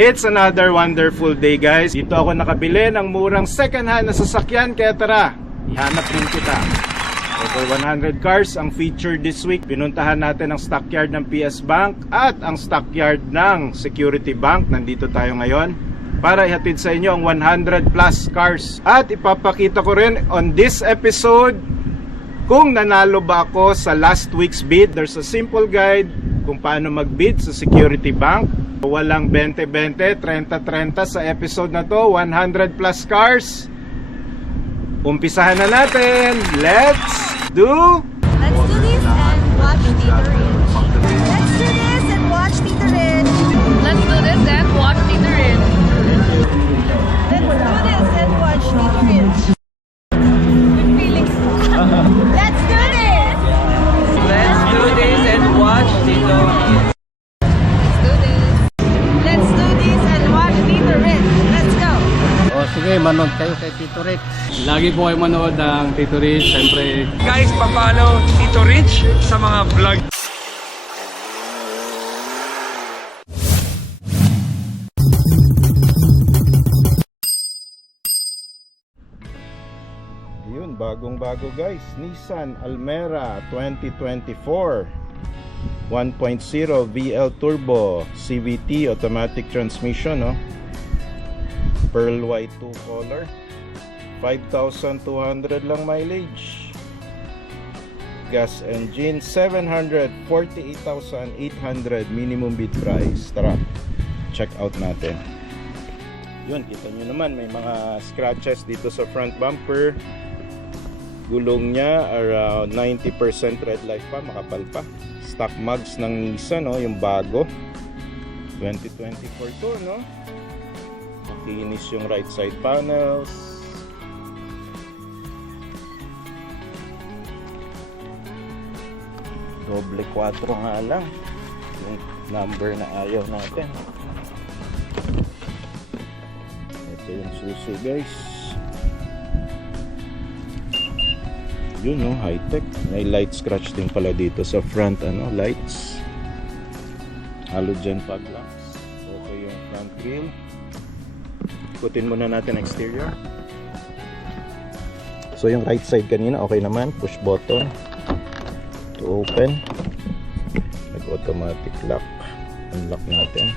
It's another wonderful day, guys. Dito ako nakabili ng murang second hand na sasakyan, kaya tara, ihanap rin kita. Over 100 cars ang featured this week. Pinuntahan natin ang stockyard ng PS Bank at ang stockyard ng Security Bank. Nandito tayo ngayon para ihatid sa inyo ang 100 plus cars. At ipapakita ko rin on this episode kung nanalo ba ako sa last week's bid. There's a simple guide kung paano mag-bid sa Security Bank. Walang 20-20, 30-30 sa episode na to. 100 plus cars. Umpisahan na natin. Let's do this and watch Tito Rich. Let's do this and watch Tito Rich. Let's do this and watch Tito Rich. Let's do this and watch Tito Rich. Good feelings. Let's do this. Let's do this and watch Tito Rich. Let's do this. Let's do this and watch Tito Rich. Let's go. O sige, manood kayo kay Tito Rich. Lagi po kayo manood ng Tito Rich. Siyempre, Guys, papalo Tito Rich sa mga vlog. yun, bagong-bago guys. Nissan Almera 2024 1.0 VL Turbo CVT automatic transmission, no? Pearl white 2 color. 5,200 lang mileage. Gas engine 748,800 minimum bid price. Tara, check out natin. Yun, kita nyo naman may mga scratches dito sa front bumper. Gulong niya around 90% red light pa, makapal pa. Stock mugs ng Nissan, no, yung bago 2024 to, no? Makinis yung right side panels. Doble 4 nga lang yung number na ayaw natin. Ito yung susi, guys. Yun, no, high tech. May light scratch din pala dito sa front, ano, lights. Halogen fog lamps. Okay yung front grille. Ikutin muna natin exterior. So yung right side kanina okay naman, push button to open. Nag automatic lock. Unlock natin.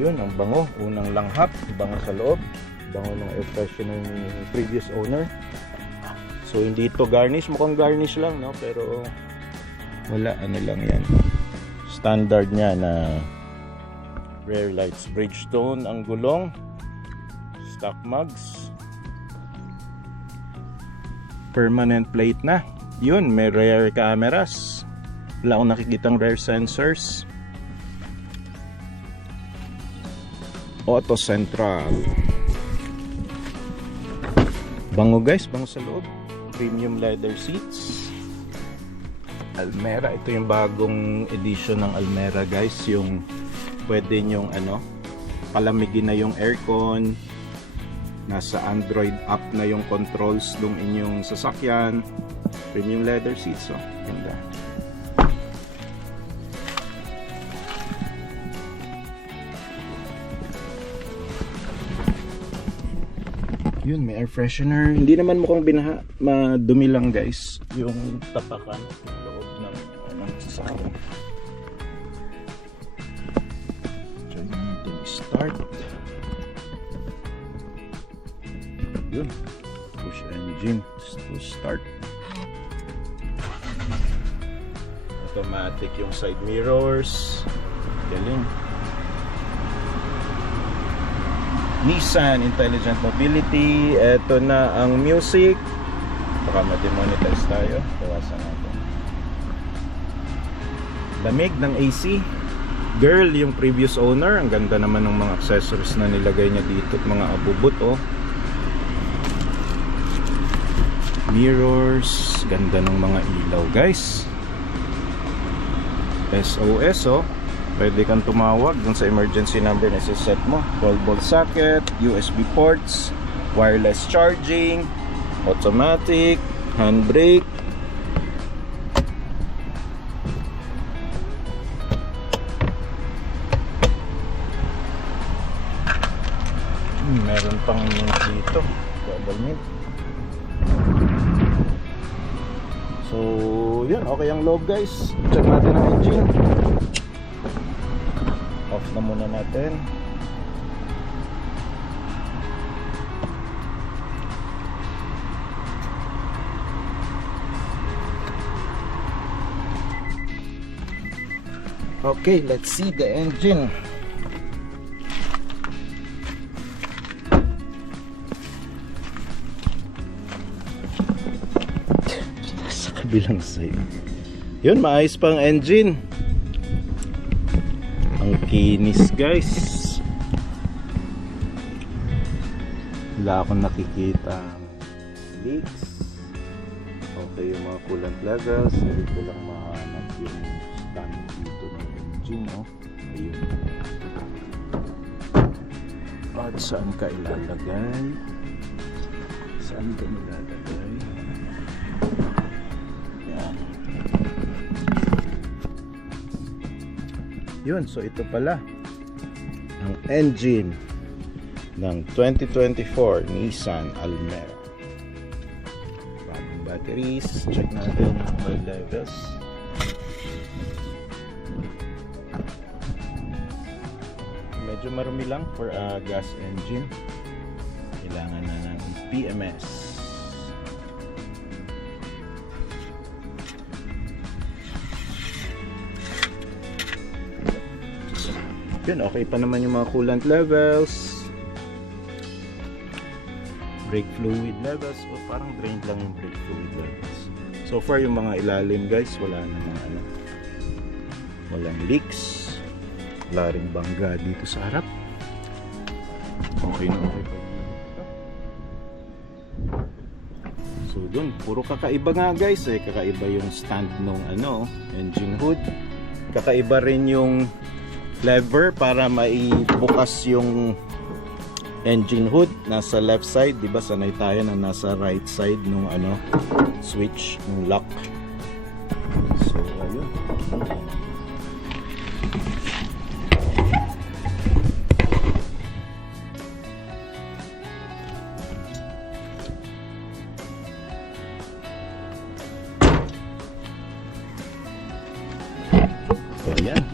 Yun, ang bango. Unang langhap, bango sa loob. Bango ng air freshener ni previous owner. So hindi ito garnish, mukhang garnish lang, no? Pero wala, ano lang yan. Standard niya na rear lights. Bridgestone ang gulong. Stock mugs. Permanent plate na. Yun, may rear cameras. Wala akong nakikitang rear sensors. Auto central. Bango guys, bango sa loob. Premium leather seats. Almera, ito yung bagong edition ng Almera guys. Yung pwede nyong ano, palamigin na yung aircon. Nasa Android app na yung controls ng inyong sasakyan. Premium leather seats, oh. Ganda. Yun, may air freshener. Hindi naman mukhang binaha. Madumi lang guys yung tapakan ng loob ng sasakyan. Try natin start. Yun, push engine to start. Automatic yung side mirrors. Galing. Nissan Intelligent Mobility. Ito na ang music. Baka ma-demonetize tayo. Tawasan natin. Lamig ng AC. Girl yung previous owner. Ang ganda naman ng mga accessories na nilagay niya dito. Mga abubot, oh. Mirrors. Ganda ng mga ilaw, guys. SOS, oh. Pwede kang tumawag dun sa emergency number na set mo. 12-volt socket, USB ports, wireless charging, automatic, handbrake. meron pang mint dito. Double mint. So, yun. Okay ang loob, guys. Check natin ang engine. Off na muna natin. Okay, let's see the engine. Sa kabilang side. Yun, maayos pang engine. Ang kinis, guys. Wala akong nakikita leaks. Okay yung mga coolant levels. Hindi ko lang mahanap yung stand dito ng engine, oh. Ayun. At saan ka ilalagay? Saan ka ilalagay? Yan. Yun, so ito pala ang engine ng 2024 Nissan Almera. Bagong batteries, check natin ang oil levels. Medyo marumi lang for a gas engine. Kailangan na ng PMS. Yun, okay pa naman yung mga coolant levels, brake fluid levels, o parang drained lang yung brake fluid levels. So far yung mga ilalim, guys, wala namang ano, walang leaks, wala ring bangga dito sa harap. Okay na okay pa. So dun, puro kakaiba nga, guys, eh. Kakaiba yung stand nung ano, engine hood, kakaiba rin yung lever para maibukas yung engine hood. Nasa left side, di ba? Sanay tayo na nasa right side nung ano, switch, nung lock. So ayun. So ayan.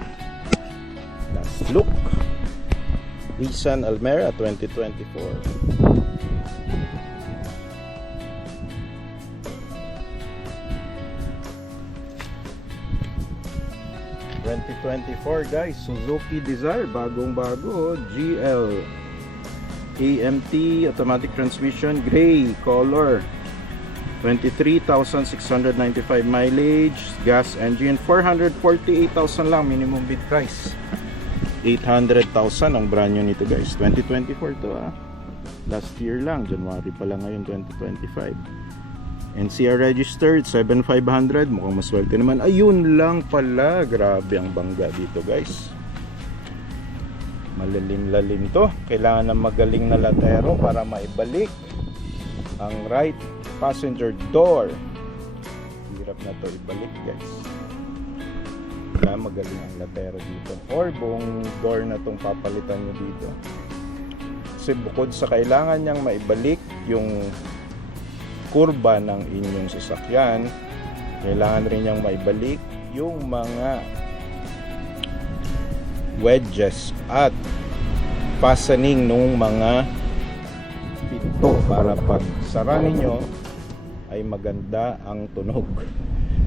Look, Nissan Almera 2024. 2024, guys, Suzuki Desire, bagong-bago, GL AMT automatic transmission, gray color, 23,695 mileage, gas engine, 448,000 lang minimum bid price. 800,000 ang brand new nito, guys. 2024 to, last year lang, January pa lang ngayon, 2025. NCR registered 7,500, mukhang maswerte naman. Ayun lang pala, grabe ang bangga dito, guys. Malalim-lalim to. Kailangan ng magaling na latero para maibalik ang right passenger door. Hirap na to ibalik, guys. Kailangan magaling ang latero dito, or buong door na tong papalitan nyo dito. Kasi bukod sa kailangan nyang maibalik yung kurba ng inyong sasakyan, kailangan rin niyang maibalik yung mga wedges at fastening nung mga pinto para pag sara ninyo ay maganda ang tunog.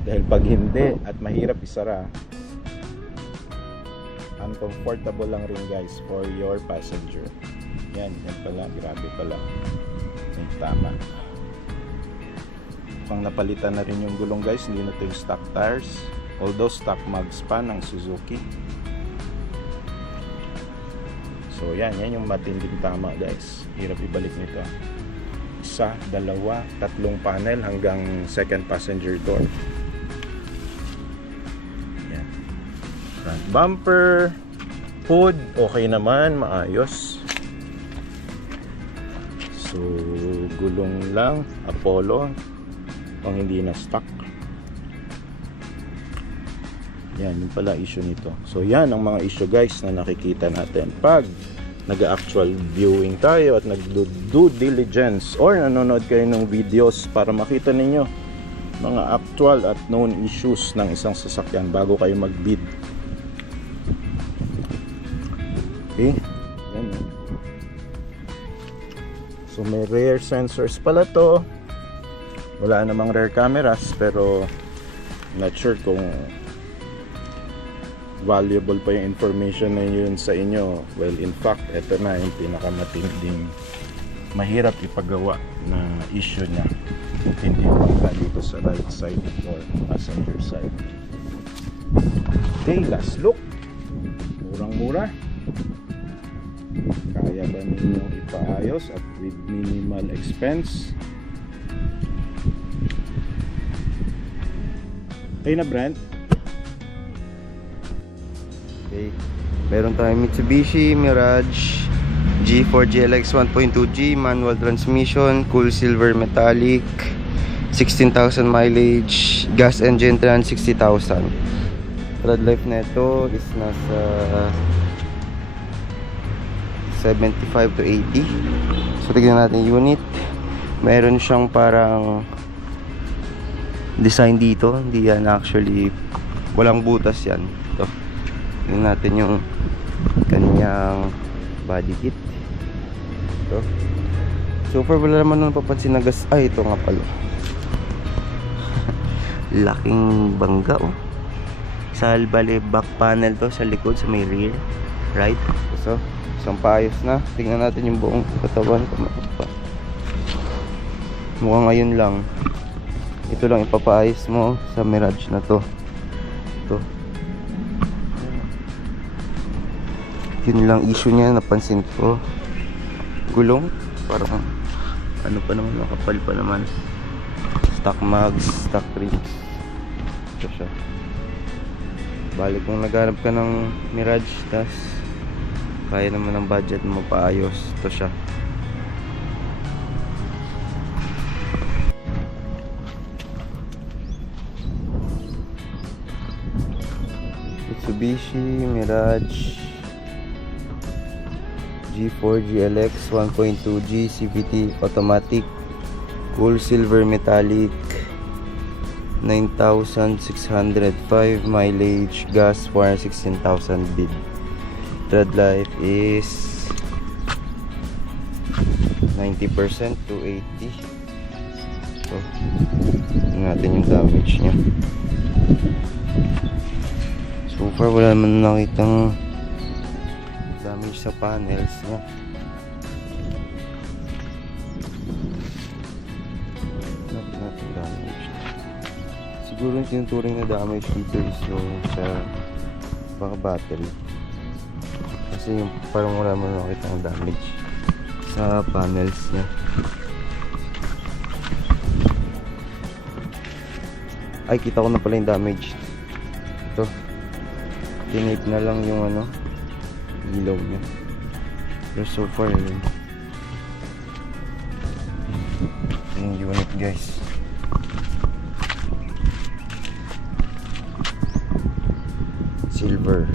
Dahil pag hindi at mahirap isara, uncomfortable lang rin, guys, for your passenger. Yan pala, grabe pala. Yung tama. Pang napalitan na rin yung gulong, guys. Hindi na ito yung stock tires, although stock mags pa ng Suzuki. So yan yung matinding tama, guys. Hirap ibalik nito. Isa, dalawa, tatlong panel hanggang second passenger door. Yan. Front bumper, hood, okay naman, maayos. So gulong lang, Apollo, pang hindi na stock. Yan, yung pala issue nito. So yan ang mga issue, guys, na nakikita natin pag nag-actual viewing tayo at nag-due diligence or nanonood kayo ng videos para makita ninyo mga actual at known issues ng isang sasakyan bago kayo mag-bid. Okay? Yan, eh. So may rear sensors pala to. Wala namang rear cameras pero not sure kung valuable pa yung information na yun sa inyo. Well, in fact, ito na yung pinakamatinding mahirap ipagawa na issue niya. Hindi pa dito sa right side or passenger side. Okay, last look. Murang-mura. Kaya ba ninyong ipaayos at with minimal expense? Okay na, Brent? Okay. Meron tayong Mitsubishi Mirage G4 GLX 1.2G manual transmission, cool silver metallic, 16,000 mileage, gas engine trans 60,000. Road life nito is nasa 75 to 80. So tignan natin yung unit. Meron siyang parang design dito, hindi yan actually, walang butas yan. Ito. Tignan natin yung kanyang body kit. Ito. So far wala naman nung papansin na gas. Ay, ito nga pala. Laking bangga, oh. Sa bali back panel to sa likod, sa may rear right. So isang paayos na. Tignan natin yung buong katawan. Mukhang ngayon lang. Ito lang ipapaayos mo sa Mirage na to. Ito. Yun lang issue niya, napansin ko. Gulong, parang ano pa naman, nakapal pa naman. Stock mags, stock rims. Ito siya. Balik kung naghanap ka ng Mirage, tas kaya naman ng budget mo paayos, ito siya. Mitsubishi Mirage G4 GLX 1.2G CVT automatic, cool silver metallic, 9,605 mileage, gas 416,000 bid. Tread life is 90% to 80. So tingnan natin yung damage nya. So far wala naman nakitang damage sa panels nya. Natin damage. Siguro yung tinuturing na damage dito is yung sa baka battery. Kasi yung parang wala mo nakitang damage sa panels nya. Ay, kita ko na pala yung damage. Ito. Tinate na lang yung ano, ilaw nya. Pero so far yun. Yung unit guys. Silver.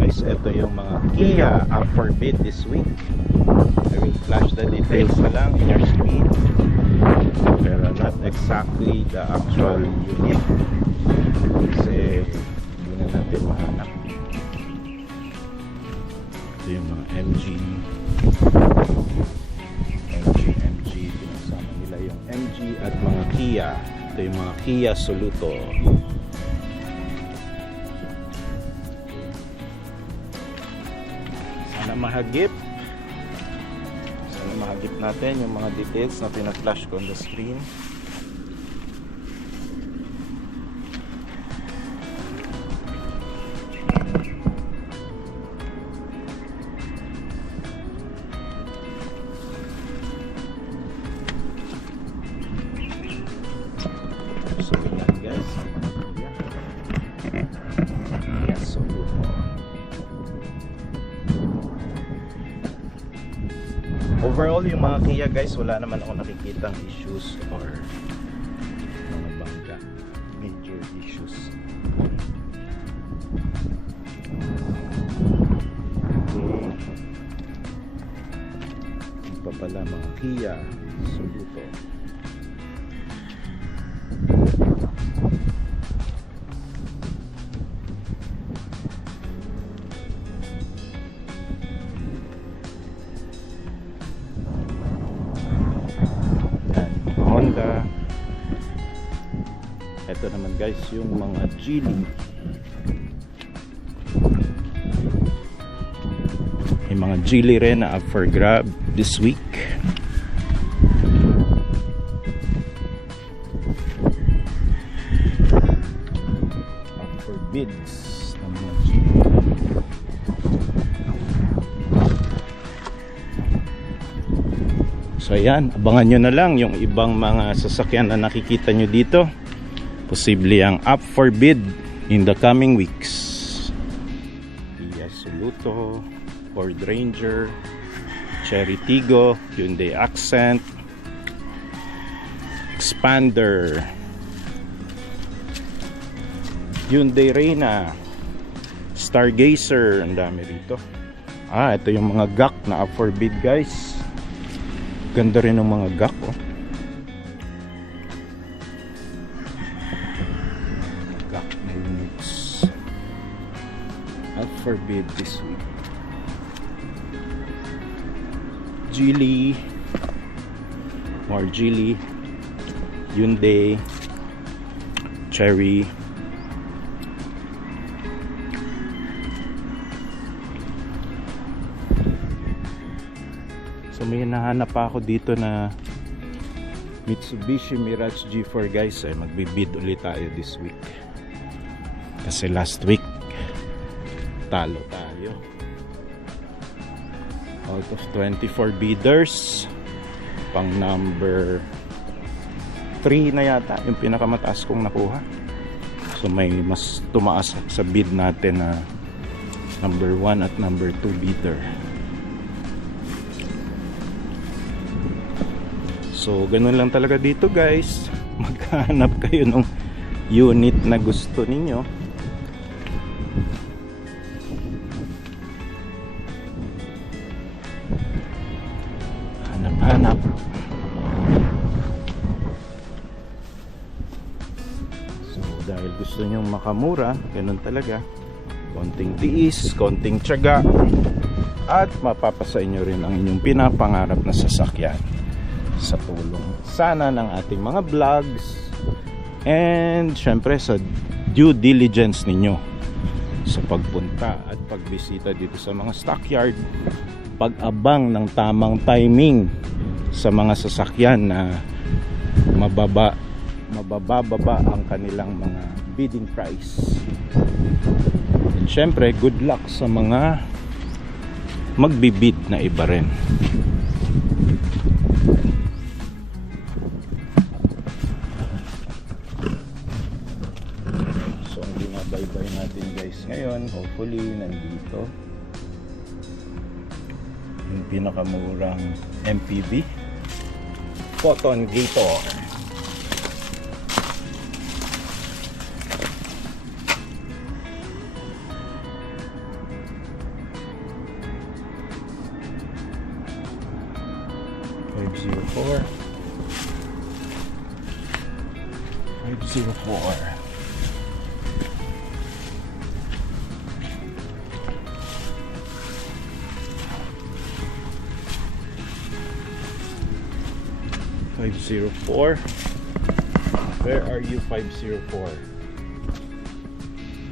Guys, ito yung mga Kia up for bid this week. I will flash the details na lang in your screen, pero not exactly the actual unit kasi hindi na natin mahanap. Ito yung mga MG, pinasama nila yung MG at mga Kia. Ito yung mga Kia Soluto. Sana mahagip natin yung mga details na pinag-flash ko on the screen. So yan guys, yes, so overall yung mga Kia guys, wala naman ako nakikitang issues or mga bangga, major issues. pala mga Kia Soluto. Yan, Honda. Ito naman guys yung mga Geely. May mga Geely rin na up for grab this week. Up for bids ng mga Geely. So ayan, abangan nyo na lang yung ibang mga sasakyan na nakikita nyo dito. Posible ang up for bid in the coming weeks. Kia Soluto, Ford Ranger, Cherry Tiggo, Hyundai Accent, Expander, Hyundai Reyna, Stargazer, ang dami rito. Ito yung mga GAC na up for bid guys. Ganda rin ng mga GAC oh. GAC na units up for bid this week. Geely, more Geely, Hyundai, Cherry, so may nahanap pa ako dito na Mitsubishi Mirage G4 guys. Magbibid ulit tayo this week kasi last week talo tayo. Out of 24 bidders, pang number 3 na yata yung pinakamataas kong nakuha. So may mas tumaas sa bid natin na number 1 at number 2 bidder. So ganun lang talaga dito guys. Maghanap kayo ng unit na gusto ninyo. Hanap. So dahil gusto nyo makamura, ganun talaga. Konting tiis, konting tiyaga, at mapapasa inyo rin ang inyong pinapangarap na sasakyan sa tulong sana ng ating mga vlogs and syempre sa due diligence ninyo sa pagpunta at pagbisita dito sa mga stockyard, pag-abang ng tamang timing sa mga sasakyan na mababa ang kanilang mga bidding price. And syempre good luck sa mga magbibid na iba rin. So ang binabaybay natin guys ngayon, hopefully nandito yung pinakamurang MPV, Photon Gator. $504. $504. Where are you, 504?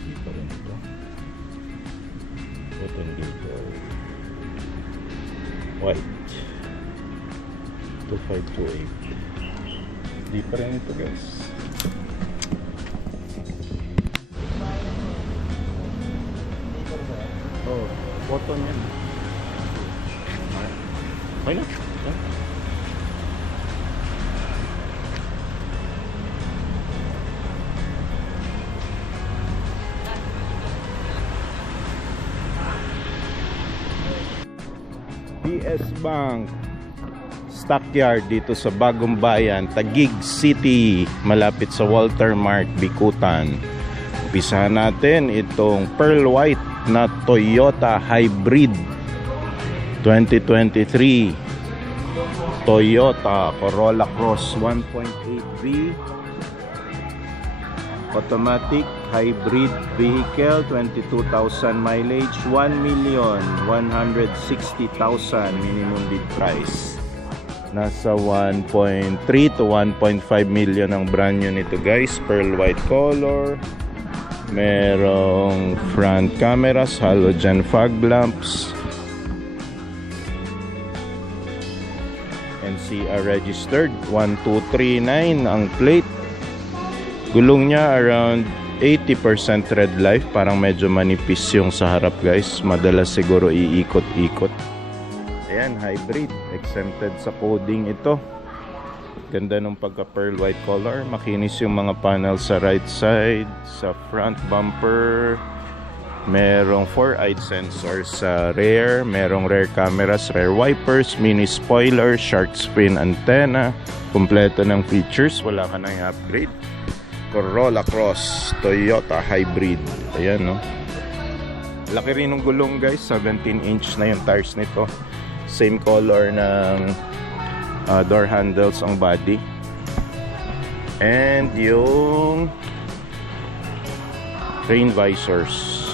Dito rin ito. Photon Gator white 2528. Di pa rin ito guys. Oh, photon yan. Okay na. PS Bank Stockyard dito sa Bagong Bayan, Taguig City, malapit sa Walter Mart, Bikutan. Umpisahan natin itong pearl white na Toyota Hybrid 2023 Toyota Corolla Cross 1.8V automatic hybrid vehicle, 22,000 mileage, 1,160,000 minimum bid price. Nasa 1.3 to 1.5 million ang brand new nito guys, pearl white color. Merong front cameras, halogen fog lamps, NCR registered, 1239 ang plate. Gulong niya around 80% red life, parang medyo manipis yung sa harap guys, madalas siguro iikot-ikot. Ayan, hybrid, exempted sa coding ito. Ganda nung pagka pearl white color. Makinis yung mga panel sa right side, sa front bumper. Merong 4-eyed sensor sa rear. Merong rear cameras, rear wipers, mini spoiler, shark fin antenna. Kompleto ng features, wala ka nang i-upgrade. Corolla Cross Toyota Hybrid. Ayan, no? Laki rin ng gulong guys, 17-inch na yung tires nito. Same color ng door handles ang body. And yung rain visors.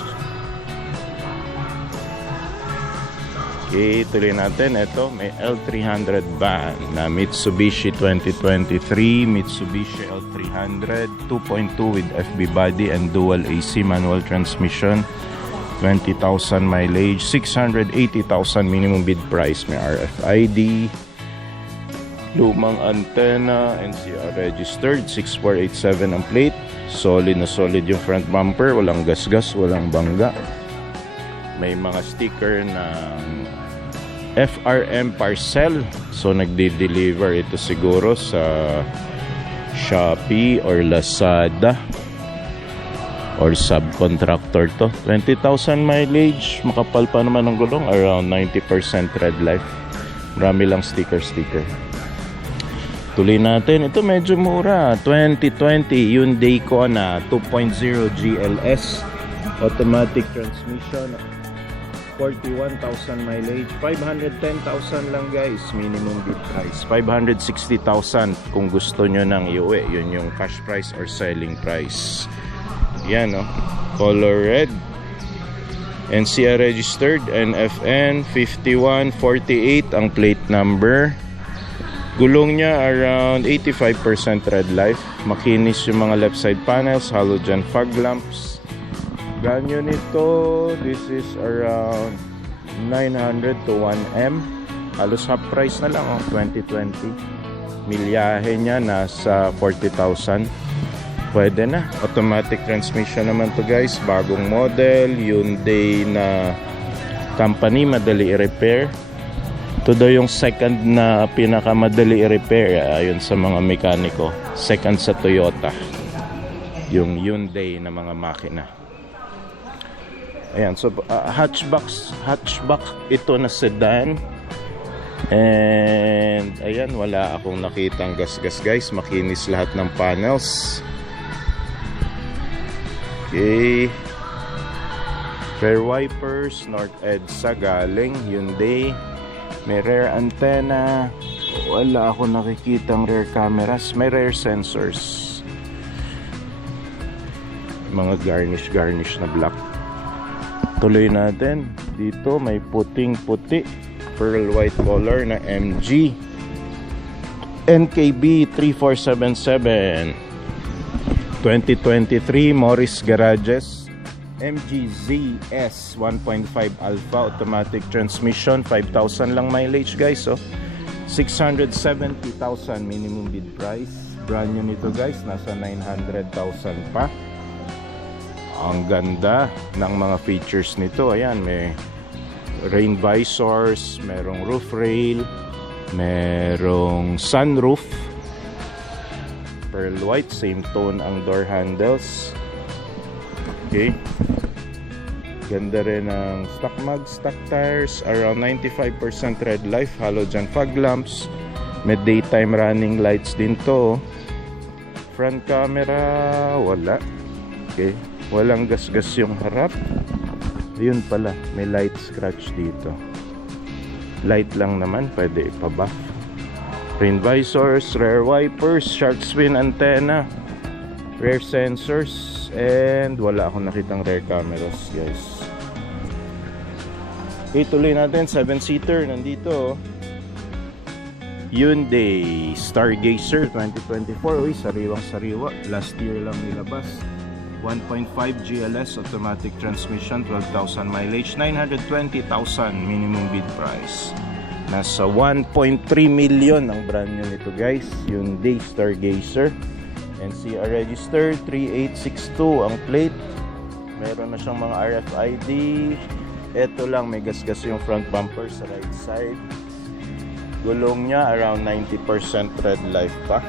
Okay, tuloy natin. Ito, may L300 van na Mitsubishi 2023 Mitsubishi L300 2.2 with FB body and dual AC manual transmission, 20,000 mileage, 680,000 minimum bid price. May RFID, lumang antenna, NCR registered, 6487 ang plate. Solid na solid yung front bumper, walang gasgas, walang bangga. May mga sticker ng FRM parcel, so nagde-deliver ito siguro sa Shopee or Lazada or subcontractor to. 20,000 mileage, makapal pa naman ang gulong, around 90% red life. Marami lang sticker. Tuloy natin, ito medyo mura, 2020 Hyundai Kona 2.0 GLS automatic transmission, 41,000 mileage, 510,000 lang guys minimum bid price, 560,000 kung gusto nyo nang iuwi. Yun yung cash price or selling price. Yan, no? Color red, NCR registered, NFN 5148 ang plate number. Gulong niya around 85% red life. Makinis yung mga left side panels, halogen fog lamps. Ganyo nito, this is around 900 to 1M. Halos half price na lang, 2020. Milyahe niya nasa 40,000. Pwede na. Automatic transmission naman to guys. Bagong model, Hyundai na company, madali i-repair. Ito daw yung second na pinakamadali i-repair ayon sa mga mekaniko. Second sa Toyota, yung Hyundai na mga makina. Ayan, so hatchback ito na sedan. And ayan, wala akong nakitang gasgas guys. Makinis lahat ng panels. Okay. Rear wipers, north edge sa galing Hyundai. May rear antenna. Wala akong nakikitang rear cameras. May rear sensors. Mga garnish na black. Tuloy natin. Dito may puting-puti, pearl white color na MG NKB 3477 2023 Morris Garages MG ZS 1.5 Alpha automatic transmission, 5,000 lang mileage guys. So 670,000 minimum bid price. Brand new nito guys, nasa 900,000 pa. Ang ganda ng mga features nito. Ayan, may rain visors, merong roof rail, merong sunroof, pearl white, same tone ang door handles. Okay, ganda rin ng stock mags, stock tires, around 95% red life, halogen fog lamps, may daytime running lights din to. Front camera, wala. Okay, walang gasgas yung harap. Yun pala, may light scratch dito. Light lang naman, pwede ipa-buff. Rain visors, rear wipers, shark fin antenna, rear sensors, and wala akong nakitang rear cameras, guys. Okay, tuloy natin. 7-seater nandito. Hyundai Stargazer 2024. Uy, sariwang sariwa. Last year lang nilabas. 1.5 GLS automatic transmission, 12,000 mileage, 920,000 minimum bid price. Nasa 1.3 million ang brand new nito, guys. Hyundai Stargazer. NCR registered 3862 ang plate. Meron na siyang mga RFID. Ito lang, may gasgas yung front bumper sa right side. Gulong niya around 90% red life pa.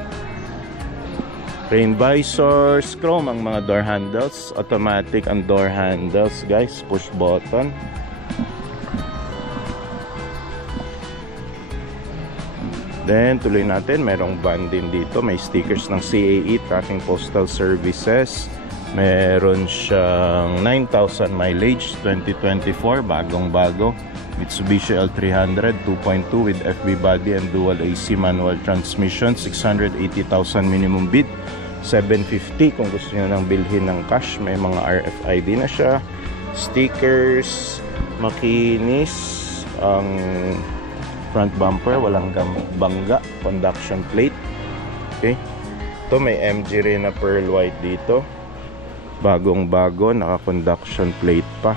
Rain visors, chrome ang mga door handles. Automatic ang door handles, guys. Push button. Then, tuloy natin. Merong van din dito. May stickers ng CAE, Tracking Postal Services. Meron siyang 9,000 mileage, 2024, bagong-bago. Mitsubishi L300 2.2 with FB body and dual AC manual transmission, 680,000 minimum bid, 750 kung gusto niyo nang bilhin ng cash. May mga RFID na siya, stickers, makinis ang front bumper, walang bangga, conduction plate. Okay, ito may MG rin na pearl white dito, bagong-bago, naka-conduction plate pa.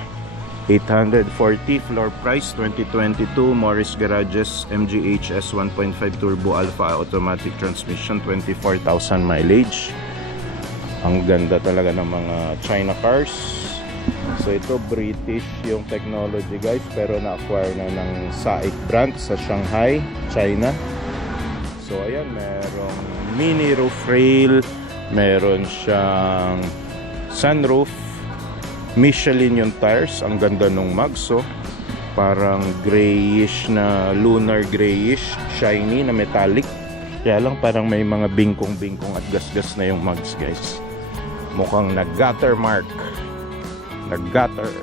840 floor price, 2022 Morris Garages MGHS 1.5 Turbo Alpha automatic transmission, 24,000 mileage. Ang ganda talaga ng mga China cars. So ito British yung technology, guys, pero na-acquire na ng SAIC brand sa Shanghai, China. So ayan, merong mini roof rail, meron siyang sunroof, Michelin yung tires. Ang ganda nung mags, so parang grayish na, lunar grayish, shiny na metallic. Kaya lang parang may mga bingkong-bingkong at gasgas na yung mags, guys. Mukhang nag-gutter mark, nag-gutter.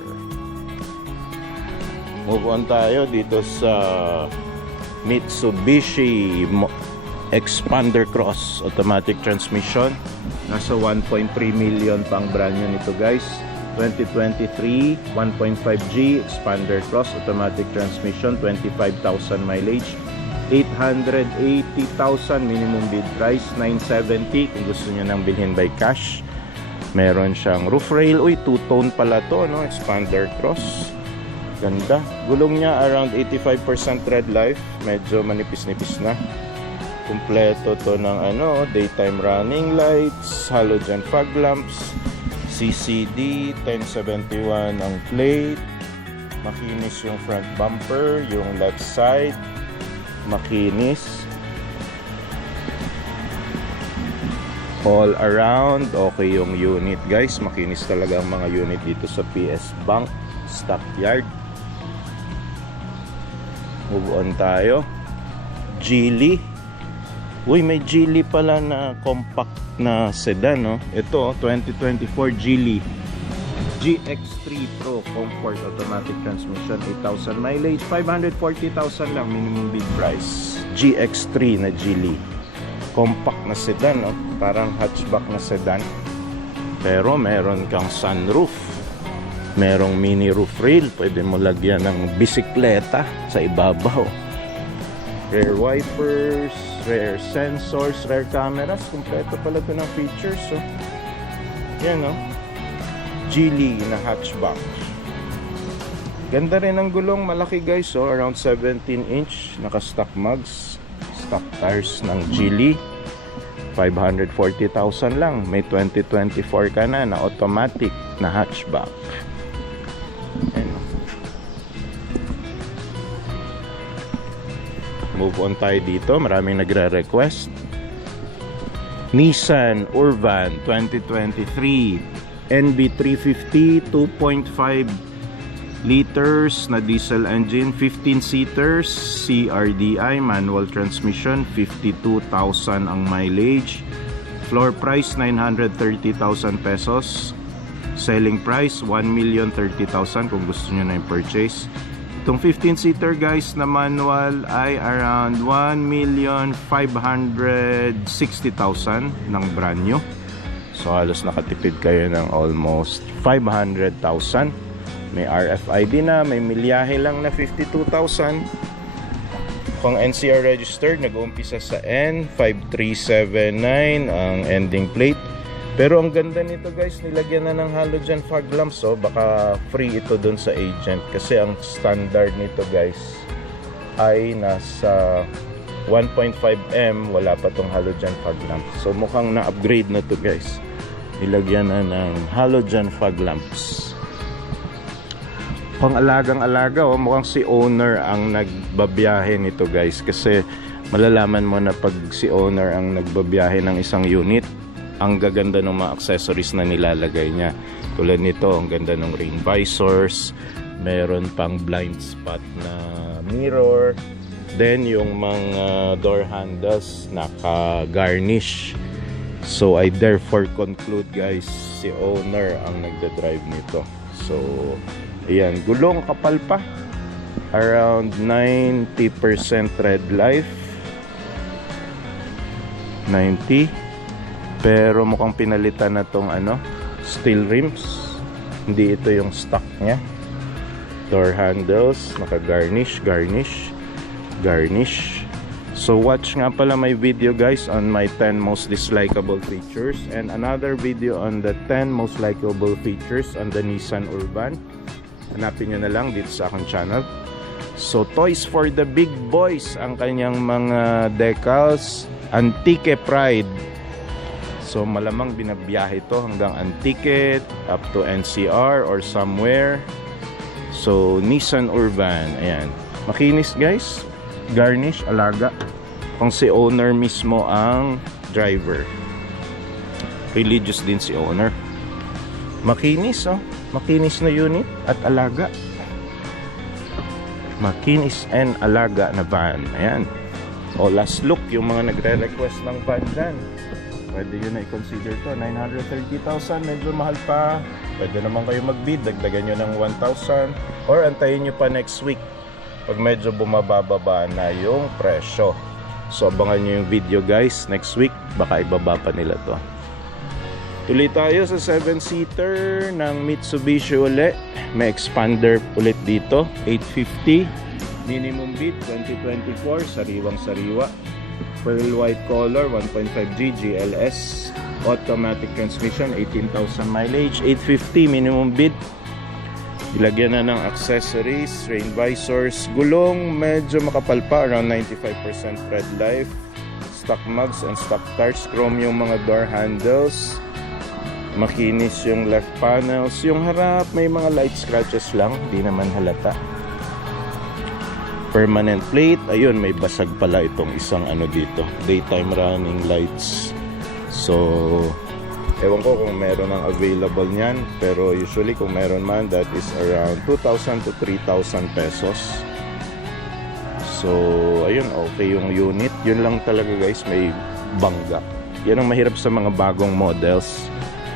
Move on tayo dito sa Mitsubishi Expander Cross automatic transmission. Nasa 1.3 million pang brand new nito, guys. 2023 1.5G Expander Cross automatic transmission, 25,000 mileage, 880,000 minimum bid price, 970 kung gusto niyo nang bilhin by cash. Meron siyang roof rail. Uy, two-tone pala to, no? Expander Cross. Ganda. Gulong niya around 85% red life, medyo manipis-nipis na. Kumpleto to ng daytime running lights, halogen fog lamps, CCD 1071 ang plate. Makinis yung front bumper, yung left side makinis. All around okay yung unit, guys. Makinis talaga ang mga unit dito sa PS Bank Stockyard. Move on tayo. Geely. Uy, may Geely pala na compact na sedan, no? Ito, 2024 Geely GX3 Pro Comfort automatic transmission, 8,000 mileage, 540,000 lang minimum bid price. GX3 na Geely, compact na sedan, no? Parang hatchback na sedan, pero meron kang sunroof, merong mini roof rail, pwede mo lagyan ng bisikleta sa ibabaw. Rear wipers, rear sensors, rear cameras, kumpleto pala ito ng features. So, yan, no? Geely na hatchback. Ganda rin ang gulong, malaki, guys, so around 17 inch, naka-stock mugs, stock tires ng Geely. 540,000 lang, may 2024 ka na automatic na hatchback. Yan. Move on tayo dito, maraming nagre-request. Nissan Urvan 2023 NB350 2.5 liters na diesel engine, 15 seaters, CRDI manual transmission, 52,000 ang mileage. Floor price 930,000 pesos. Selling price 1,030,000 kung gusto niyo na i-purchase. Itong 15-seater guys na manual ay around 1,560,000 ng brand new. So halos nakatipid kayo ng almost 500,000. May RFID na, may milyahe lang na 52,000. Kung NCR registered, nag-uumpisa sa N5379 ang ending plate. Pero ang ganda nito guys, nilagyan na ng halogen fog lamps, so baka free ito dun sa agent. Kasi ang standard nito guys ay nasa 1.5M, wala pa tong halogen fog lamps. So mukhang na-upgrade na to guys. Nilagyan na ng halogen fog lamps. Pang alagang-alaga, mukhang si owner ang nagbabiyahe nito guys. Kasi malalaman mo na pag si owner ang nagbabiyahe ng isang unit, ang gaganda ng mga accessories na nilalagay niya. Tulad nito, ang ganda ng rain visors, meron pang blind spot na mirror, then yung mga door handles naka-garnish. So I therefore conclude guys, si owner ang nagda-drive nito. So ayan, gulong kapal pa, around 90% red life, 90. Pero mukhang pinalitan na tong steel rims. Hindi ito yung stock niya. Door handles, naka-garnish, garnish. So watch nga pala my video guys on my 10 most dislikable features, and another video on the 10 most likable features on the Nissan Urban. Hanapin nyo na lang dito sa aking channel. So Toys for the Big Boys ang kanyang mga decals. Antique Pride. So malamang binabiyahe to hanggang Antique up to NCR or somewhere. So Nissan Urban, ayan. Makinis guys. Garnish, alaga. Kung si owner mismo ang driver. Religious din si owner. Makinis, oh. Makinis na unit at alaga. Makinis and alaga na van. Ayan. O last look, yung mga nagre-request ng van dyan. Pwede yun na i-consider to. 930,000, medyo mahal pa. Pwede naman kayo mag-bid, dagdagan nyo ng 1,000. Or antayin nyo pa next week pag medyo bumababa na yung presyo. So abangan nyo yung video guys, next week baka ibaba pa nila to. Tuloy tayo sa 7-seater ng Mitsubishi ulit. May expander ulit dito, 850. Minimum bid 2024, sariwang sariwa. Pearl white color, 1.5G GLS. Automatic transmission, 18,000 mileage, 850 minimum bid. Ilagyan na ng accessories, rain visors, gulong medyo makapal pa, around 95% red life. Stock mugs and stock tires, chrome yung mga door handles. Makinis yung left panels. Yung harap may mga light scratches lang, di naman halata. Permanent plate, ayun, may basag pala itong isang dito, daytime running lights. So ewan ko kung meron ng available niyan, pero usually kung meron man, that is around 2,000 to 3,000 pesos. So ayun, okay yung unit. Yun lang talaga guys, may bangga. Yan ang mahirap sa mga bagong models.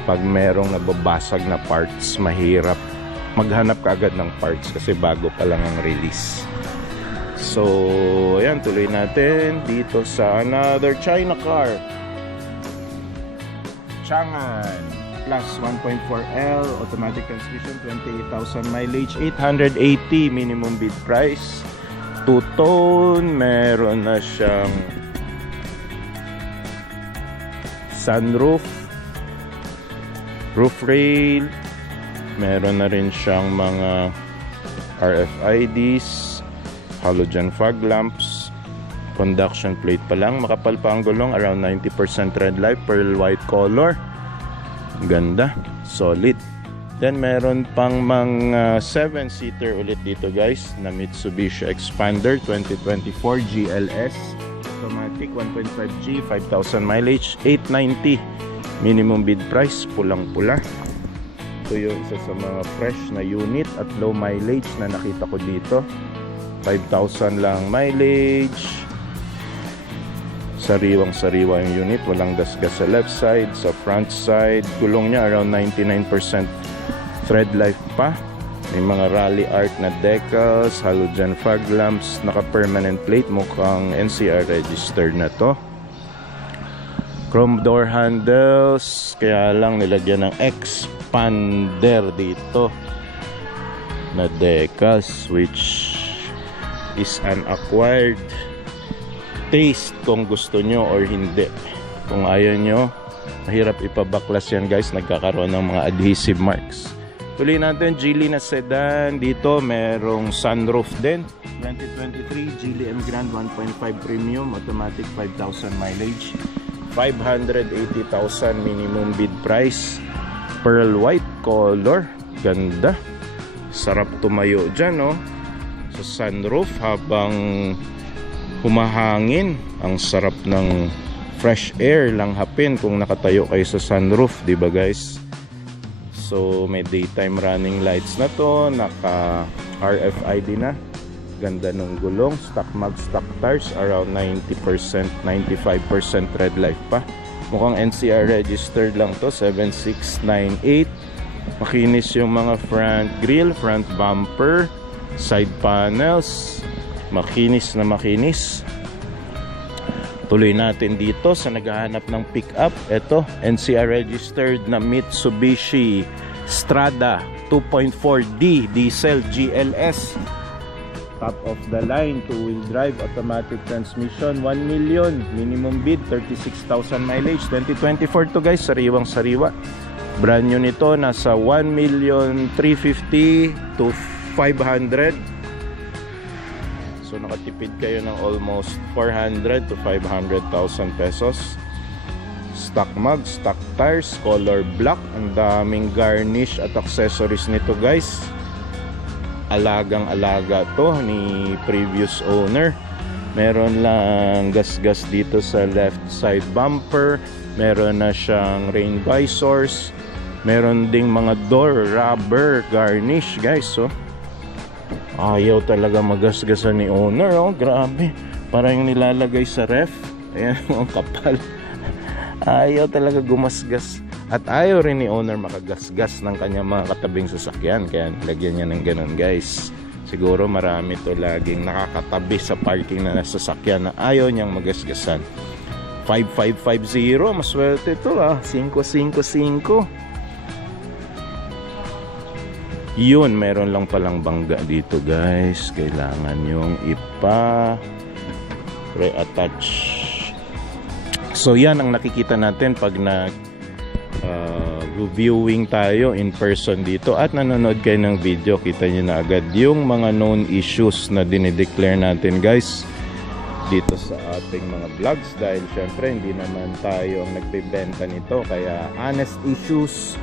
Pag merong nababasag na parts, mahirap maghanap ka agad ng parts kasi bago pa lang ang release. So ayan, tuloy natin dito sa another China car. Chang'an plus 1.4L automatic transmission, 28,000 mileage, 880 minimum bid price. Two-tone, meron na siyang sunroof, roof rail, meron na rin siyang mga RFIDs, halogen fog lamps, conduction plate pa lang, makapal pa ang gulong, around 90% red light, pearl white color. Ganda, solid. Then meron pang mga 7-seater ulit dito guys na Mitsubishi Expander 2024 GLS, automatic 1.5G, 5,000 mileage, 890 minimum bid price, pulang-pula. Ito yung isa sa mga fresh na unit at low mileage na nakita ko dito. 5,000 lang mileage, sariwang-sariwa yung unit, walang gasgas sa left side, sa front side. Gulong niya around 99% thread life pa. May mga rally art na decals, halogen fog lamps, naka-permanent plate, mukhang NCR registered na to. Chrome door handles, kaya lang nilagyan ng expander dito na decals, which is an acquired taste kung gusto nyo or hindi. Kung ayaw nyo, mahirap ipabaklas yan guys, nagkakaroon ng mga adhesive marks. Tuloy natin, Geely na sedan. Dito merong sunroof din. 2023 Geely M Grand 1.5 Premium, automatic, 5,000 mileage, 580,000 minimum bid price, pearl white color, ganda, sarap tumayo dyan, no? Sa sunroof habang humahangin, ang sarap ng fresh air lang hapin kung nakatayo kayo sa sunroof, di ba guys? So may daytime running lights na to, naka RFID na, ganda ng gulong, stock mag, stock tires, around 90%, 95% red light pa. Mukhang NCR registered lang to, 7698. Makinis yung mga front grille, front bumper, side panels, makinis na makinis. Tuloy natin dito sa naghahanap ng pickup. Ito, NCR registered na Mitsubishi Strada 2.4D diesel GLS. Top of the line, 2-wheel drive, automatic transmission, 1 million, minimum bid, 36,000 mileage, 2024 to guys, sariwang sariwa. Brand new nito, nasa 1,350,000 to 500. So nakatipid kayo ng almost 400 to 500,000 pesos. Stock mug, stock tires, color black, ang daming garnish at accessories nito guys. Alagang alaga to ni previous owner. Meron lang gas-gas dito sa left side bumper, meron na siyang rain visors, meron ding mga door rubber garnish guys. So ayaw talaga magasgasan ni owner, oh, grabe, parang nilalagay sa ref. Ayan, ang kapal. Ayaw talaga gumasgas. At ayaw rin ni owner makagasgas ng kanyang mga katabing sasakyan, kaya lagyan niya ng ganun guys. Siguro marami to laging nakakatabi sa parking na nasasakyan na ayaw niyang magasgasan. 5550, maswerte to ah, 555. Yun, meron lang palang bangga dito guys, kailangan yung reattach. So yan ang nakikita natin pag viewing tayo in person dito at nanonood kayo ng video, kita nyo na agad yung mga known issues na dinideclare natin guys dito sa ating mga vlogs, dahil syempre hindi naman tayo ang nagbebenta nito, kaya honest issues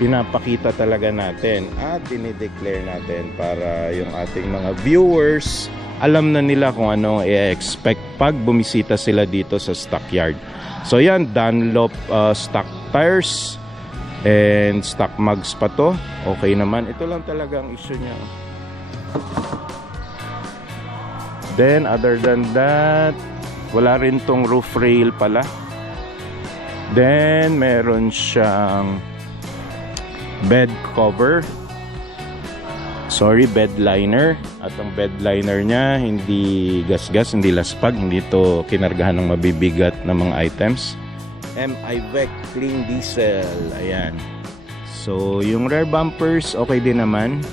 pinapakita talaga natin at dinideclare natin para yung ating mga viewers alam na nila kung ano i-expect pag bumisita sila dito sa stockyard. So yan, Dunlop stock tires and stock mugs pa to. Okay naman, ito lang talaga ang issue niya. Then other than that, wala rin tong roof rail pala. Then meron siyang bed cover, bed liner, at ang bed liner niya hindi gasgas, hindi laspag, hindi to kinargahan ng mabibigat na mga items. MIVEC clean diesel, ayan. So yung rear bumpers okay din naman,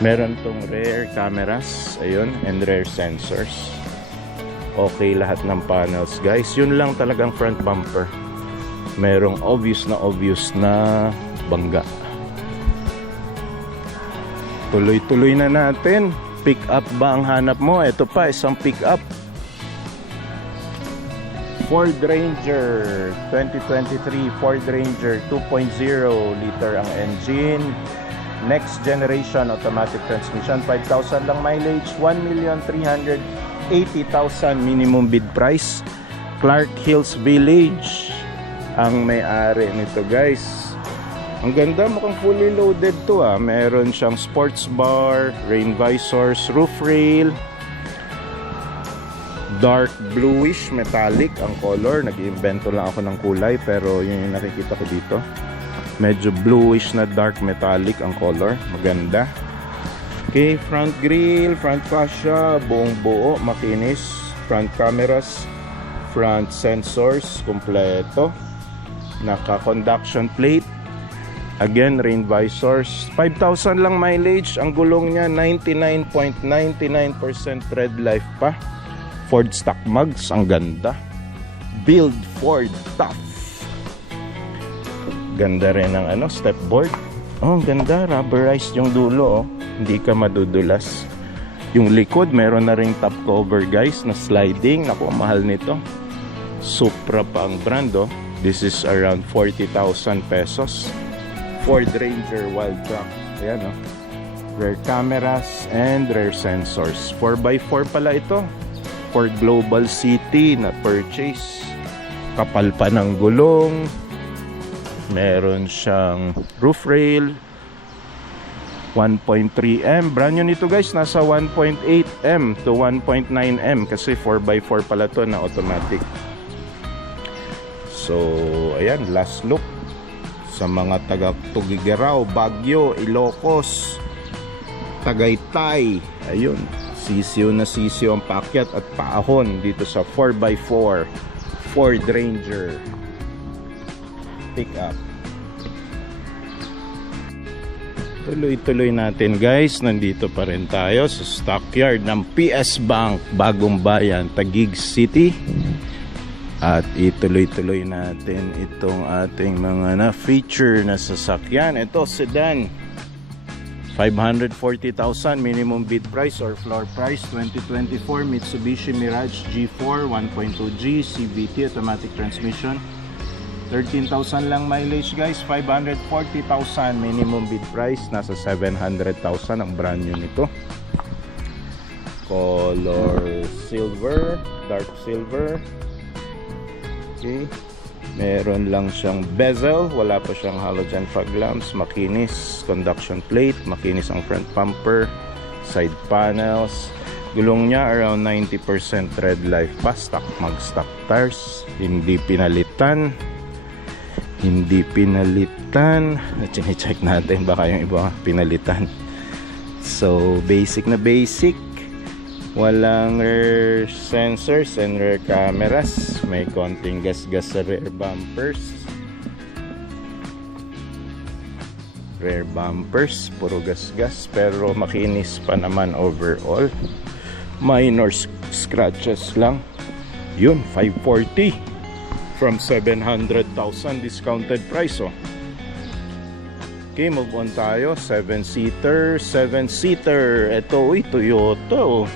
meron tong rear cameras, ayun, and rear sensors, okay lahat ng panels guys. Yun lang talagang front bumper, merong obvious na bangga. Tuloy-tuloy na natin. Pick up ba ang hanap mo? Ito pa, isang pick up, Ford Ranger 2023 Ford Ranger 2.0 liter ang engine, next generation automatic transmission, 5,000 lang mileage, 1,380,000 minimum bid price. Clark Hills Village ang may-ari nito guys. Ang ganda, mukhang fully loaded to ah. Meron siyang sports bar, rain visors, roof rail, dark bluish metallic ang color. Nag-iimbento lang ako ng kulay pero yun yung nakikita ko dito. Medyo bluish na dark metallic ang color. Maganda. Okay, front grille, front fascia, buong buo, makinis. Front cameras, front sensors, kompleto. Naka-conduction plate. Again, rain visors. 5,000 lang mileage. Ang gulong niya, 99.99% tread life pa. Ford stock mugs. Ang ganda. Build Ford tough. Ganda rin ang stepboard. Oh, ang ganda. Rubberized yung dulo. Hindi ka madudulas. Yung likod, meron na ring top cover guys na sliding. Naku, mahal nito. Supra pa ang brand. This is around 40,000 pesos. Ford Ranger Wild Truck. Ayan rear cameras and rear sensors. 4x4 pala ito. Ford Global City na purchase. Kapal pa ng gulong. Meron siyang roof rail. 1.3M. Brand new nito guys. Nasa 1.8M to 1.9M. Kasi 4x4 pala to na automatic. So, ayan. Last look. Sa mga taga Tugigaraw, Baguio, Ilocos, Tagaytay. Ayun. Sisiyo na sisiyo ang paakyat at paahon dito sa 4x4 Ford Ranger pickup. Tuloy-tuloy natin guys. Nandito pa rin tayo sa stockyard ng PS Bank, Bagong Bayan, Taguig City. At ituloy-tuloy natin itong ating mga na-feature na sasakyan. Ito, sedan. 540,000 minimum bid price or floor price. 2024 Mitsubishi Mirage G4 1.2G CVT automatic transmission. 13,000 lang mileage guys. 540,000 minimum bid price. Nasa 700,000 ang brand new nito. Color silver, dark silver. Okay. Meron lang siyang bezel, wala pa siyang halogen fog lamps, makinis, conduction plate, makinis ang front bumper, side panels. Gulong niya around 90% tread life pa, stock mag stock tires, hindi pinalitan. Check natin baka yung iba pinalitan. So basic na basic. Walang rear sensors and rear cameras. May konting gas-gas sa rear bumpers. Rear bumpers, puro gas-gas. Pero makinis pa naman overall. Minor scratches lang. Yun, 540 from 700,000 discounted price. Okay, move on tayo. 7-seater. Ito, Toyota.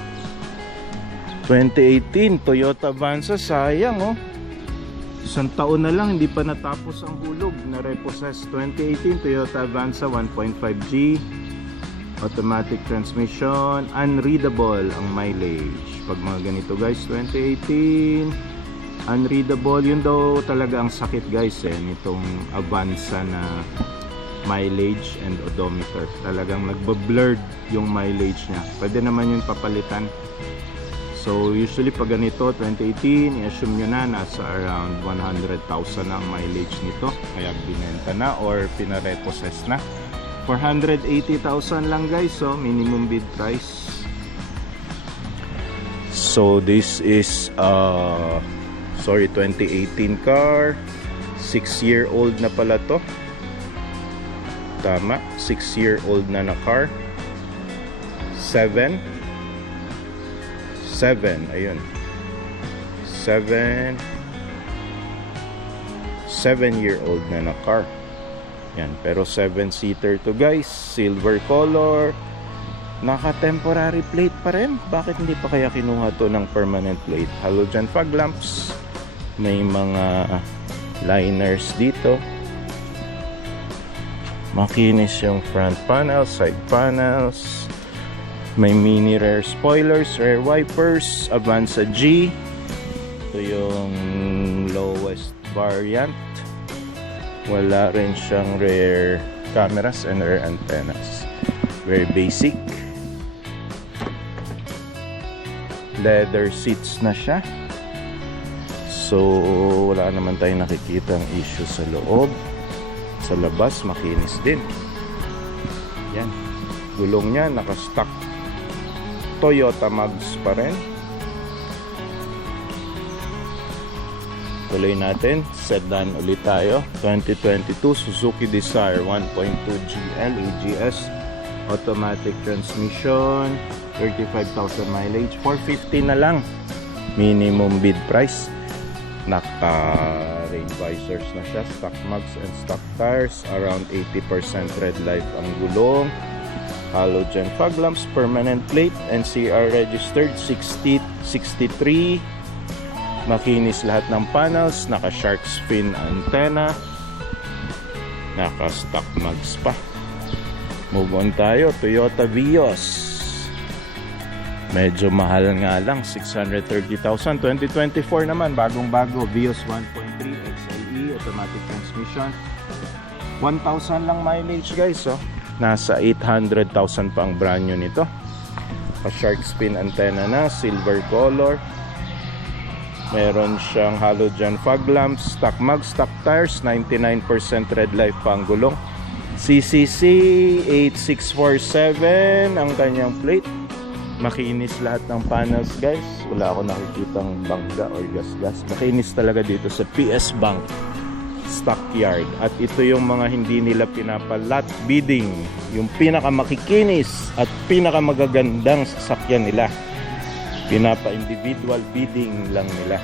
2018 Toyota Avanza, sayang isang taon na lang hindi pa natapos ang hulog na repossess. 2018 Toyota Avanza 1.5G automatic transmission, unreadable ang mileage pag mga ganito guys. 2018 unreadable, yun daw talaga ang sakit guys nitong Avanza na mileage and odometer, talagang nagbablurred yung mileage niya. Pwede naman yun papalitan. So usually pag ganito 2018, i-assume nyo na nasa around 100,000 na ang mileage nito, kaya binenta na or pinarepossess na. 480,000 lang guys, so minimum bid price. So this is 2018 car, 6-year-old na pala to. Tama, 6-year-old na car. 7, ayun. 7-year-old na car. Yan, pero 7-seater to guys. Silver color. Naka-temporary plate pa rin. Bakit hindi pa kaya kinuha to ng permanent plate? Halogen fog lamps. May mga liners dito. Makinis yung front panels, side panels. May mini rear spoilers, rear wipers, Avanza G. Ito yung lowest variant. Wala rin siyang rear cameras and rear antennas. Very basic. Leather seats na siya. So wala naman tayong nakikitang issue sa loob. Sa labas, makinis din. Yan. Gulong niya, naka-stock Toyota Mags pa rin. Tuloy natin, sedan ulit tayo. 2022 Suzuki Desire 1.2 GL AGS, automatic transmission, 35,000 mileage, 450 na lang minimum bid price. Naka rain visors na siya, stock mags and stock tires, around 80% red light ang gulong, halogen fog lamps, permanent plate, NCR registered, 63. Makinis lahat ng panels, naka shark fin antenna, naka stock mags pa. Move on tayo, Toyota Vios. Medyo mahal nga lang, 630,000. 2024 naman, bagong-bago, Vios 1.3 XLE, automatic transmission. 1,000 lang mileage guys, oh. Nasa 800,000 pa ang brand new nito. Pa-shark fin antenna na, silver color. Meron siyang halogen fog lamps, stock mag, stock tires, 99% red light pa ang gulong. CCC 8647 ang kanyang plate. Makinis lahat ng panels guys. Wala ako nakikitang bangga or gas-gas. Makinis talaga dito sa PS Bank Stockyard. At ito yung mga hindi nila pinapalat bidding. Yung pinakamakikinis at pinakamagagandang sasakyan nila. Pinapa-individual bidding lang nila.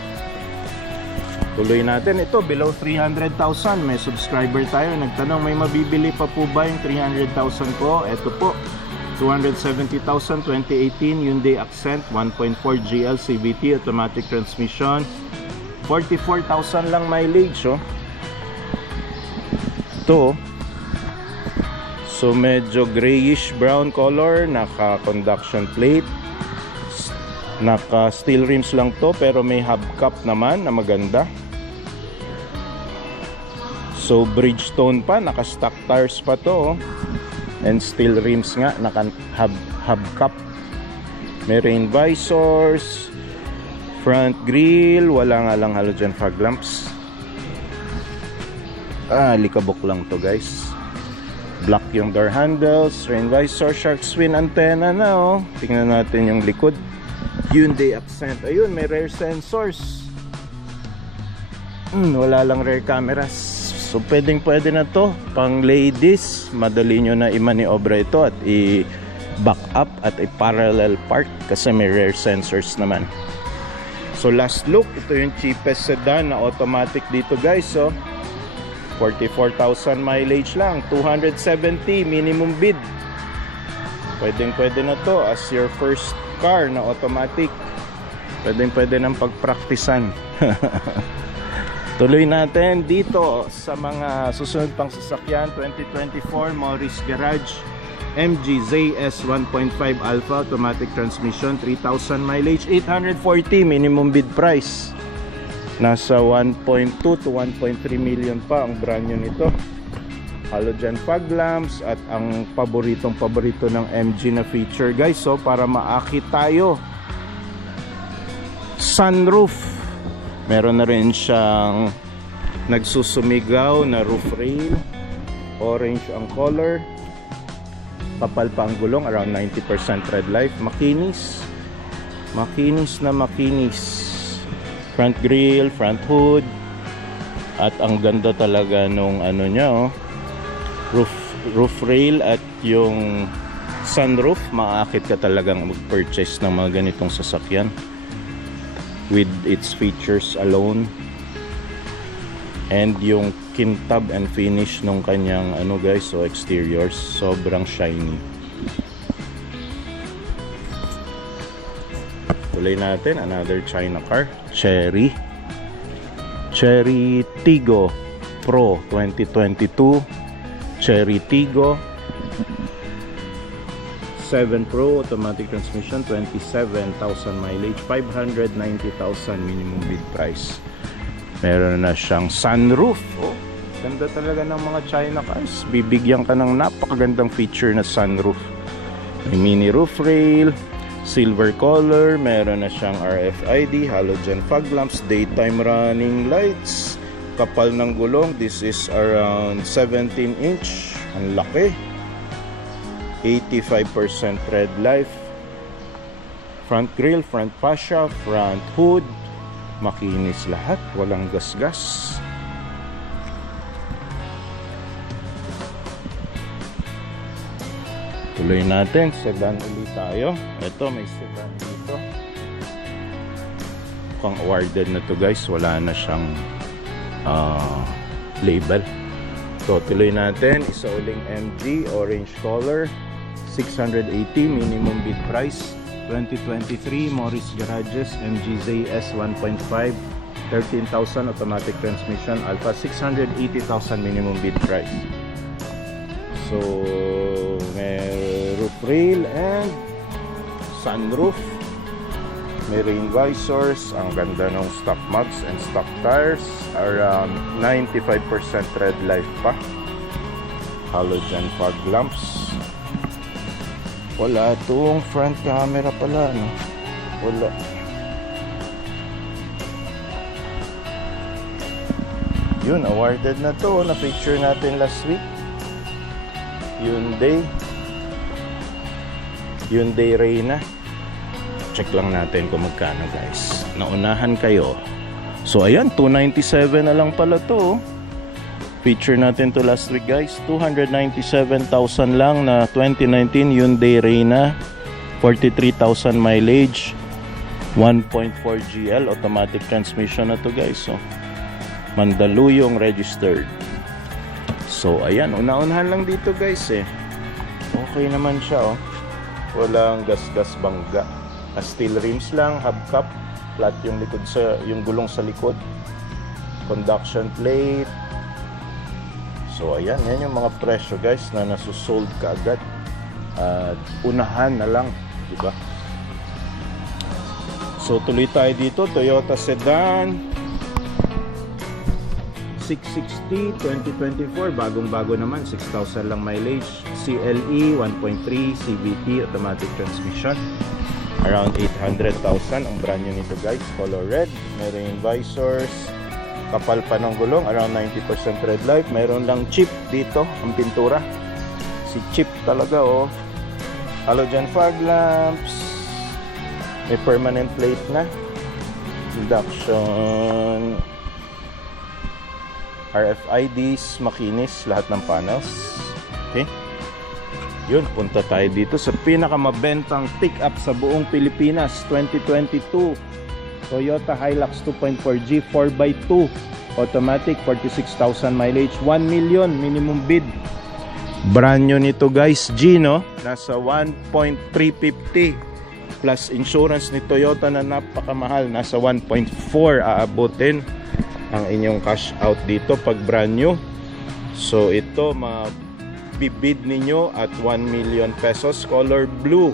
Tuloy natin. Ito, below 300,000. May subscriber tayo. Nagtanong, may mabibili pa po ba yung 300,000 ko? Ito po. 270,000 2018 Hyundai Accent 1.4 GL CVT automatic transmission, 44,000 lang mileage, oh. Ito, so medyo grayish brown color, naka conduction plate, naka steel rims lang to pero may hubcap naman na maganda. So Bridgestone pa, naka stock tires pa to, oh. And steel rims nga, naka hubcap. May rain visors, front grille, wala nga lang halogen fog lamps. Likabok lang to guys. Black yung door handles, rain visor, shark fin antenna na, oh. Tingnan natin yung likod. Hyundai Accent, ayun, may rear sensors. Wala lang rear cameras. So pwede na to pang ladies, madali nyo na i-maniobra ito at i-back up at i-parallel park kasi may rear sensors naman. So last look, ito yung cheapest sedan na automatic dito guys, so 44,000 mileage lang, 270 minimum bid. Pwede na to as your first car na automatic. Pwede nang pagpraktisan. Tuloy natin dito sa mga susunod pang sasakyan. 2024 Morris Garage MG ZS 1.5 Alpha automatic transmission, 3,000 mileage, 840 minimum bid price. Nasa 1.2 to 1.3 million pa ang brand new nito. Halogen fog lamps at ang paborito ng MG na feature guys, so para maakit tayo, sunroof. Meron na rin siyang nagsusumigaw na roof rail, orange ang color, kapal pa ang gulong, around 90% red light, makinis na makinis, front grille, front hood, at ang ganda talaga nung ano niya, oh, roof rail at yung sunroof. Maakit ka talagang mag-purchase ng mga ganitong sasakyan with its features alone. And yung kintab and finish nung kanyang ano guys, so exteriors, sobrang shiny. Tuloy natin, another China car, Chery Tiggo Pro 2022. Chery Tiggo 7 Pro automatic transmission, 27,000 mileage, 590,000 minimum bid price. Meron na siyang sunroof, oh. Ganda talaga ng mga China cars. Bibigyan ka ng napakagandang feature na sunroof. May mini roof rail, silver color, meron na siyang RFID, halogen fog lamps, daytime running lights, kapal ng gulong. This is around 17 inch. Ang laki. 85% tread life. Front grille, front fascia, front hood. Makinis lahat. Walang gasgas. Tuloy natin. Sedan ulit tayo. Ito, may sedan dito. Mukhang awarded na to guys. Wala na siyang label. So, tuloy natin. Isa uling MG. Orange color. 680 minimum bid price. 2023 Morris Garages MG ZS 1.5. 13,000 automatic transmission. Alpha 680,000 minimum bid price. So, may roof rail and sunroof. May rain visors. Ang ganda ng stock mugs and stock tires. Around 95% tread life pa. Halogen fog lamps. Wala itong front camera pala, no? Wala. Yun, awarded na to. Na-feature natin last week. Hyundai Reyna. Check lang natin kung magkano guys. Naunahan kayo. So ayan, 297 na lang pala to. Feature natin to last week guys. 297,000 lang na 2019 Hyundai Reyna. 43,000 mileage. 1.4 GL automatic transmission na to guys. So, Mandaluyong registered. So ayan, una-unahan lang dito guys eh. Okay naman siya oh. Walang gas-gas bangga. Steel rims lang, hubcap, flat yung likod yung gulong sa likod. Conduction plate. So ayan, yan yung mga presyo guys na nasusold kaagad. Unahan na lang, di ba? So tuloy tayo dito, Toyota sedan 660 2024, bagong-bago naman, 6,000 lang mileage. CLE 1.3 CVT automatic transmission. Around 800,000 ang brand new nito guys. Color red, may rain visors, kapal pa ng gulong, around 90% red light. Mayroon lang chip dito ang pintura. Si chip talaga oh. Halogen fog lamps. May permanent plate na. Induction. RFIDs, makinis, lahat ng panels. Okay. Yun, punta tayo dito sa pinakamabentang pick-up sa buong Pilipinas 2022 Toyota Hilux 2.4G 4x2 automatic, 46,000 mileage, 1 million minimum bid. Brand new nito guys, G no? Nasa 1.350 plus insurance ni Toyota na napakamahal, nasa 1.4 aabutin ang inyong cash out dito pag brand new. So ito bibid ninyo at 1 million pesos, color blue.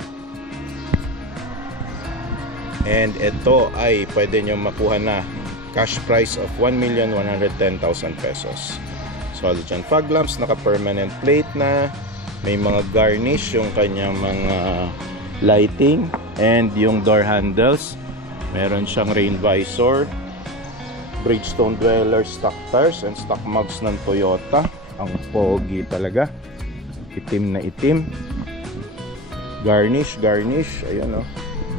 And ito ay pwede nyo makuha na cash price of 1,110,000 pesos. So halogen fog lamps, naka permanent plate na, may mga garnish yung kanyang mga lighting and yung door handles. Meron siyang rain visor, Bridgestone Dweller stock tires and stock mugs ng Toyota. Ang pogi talaga. Itim na itim. Garnish. Ayan o.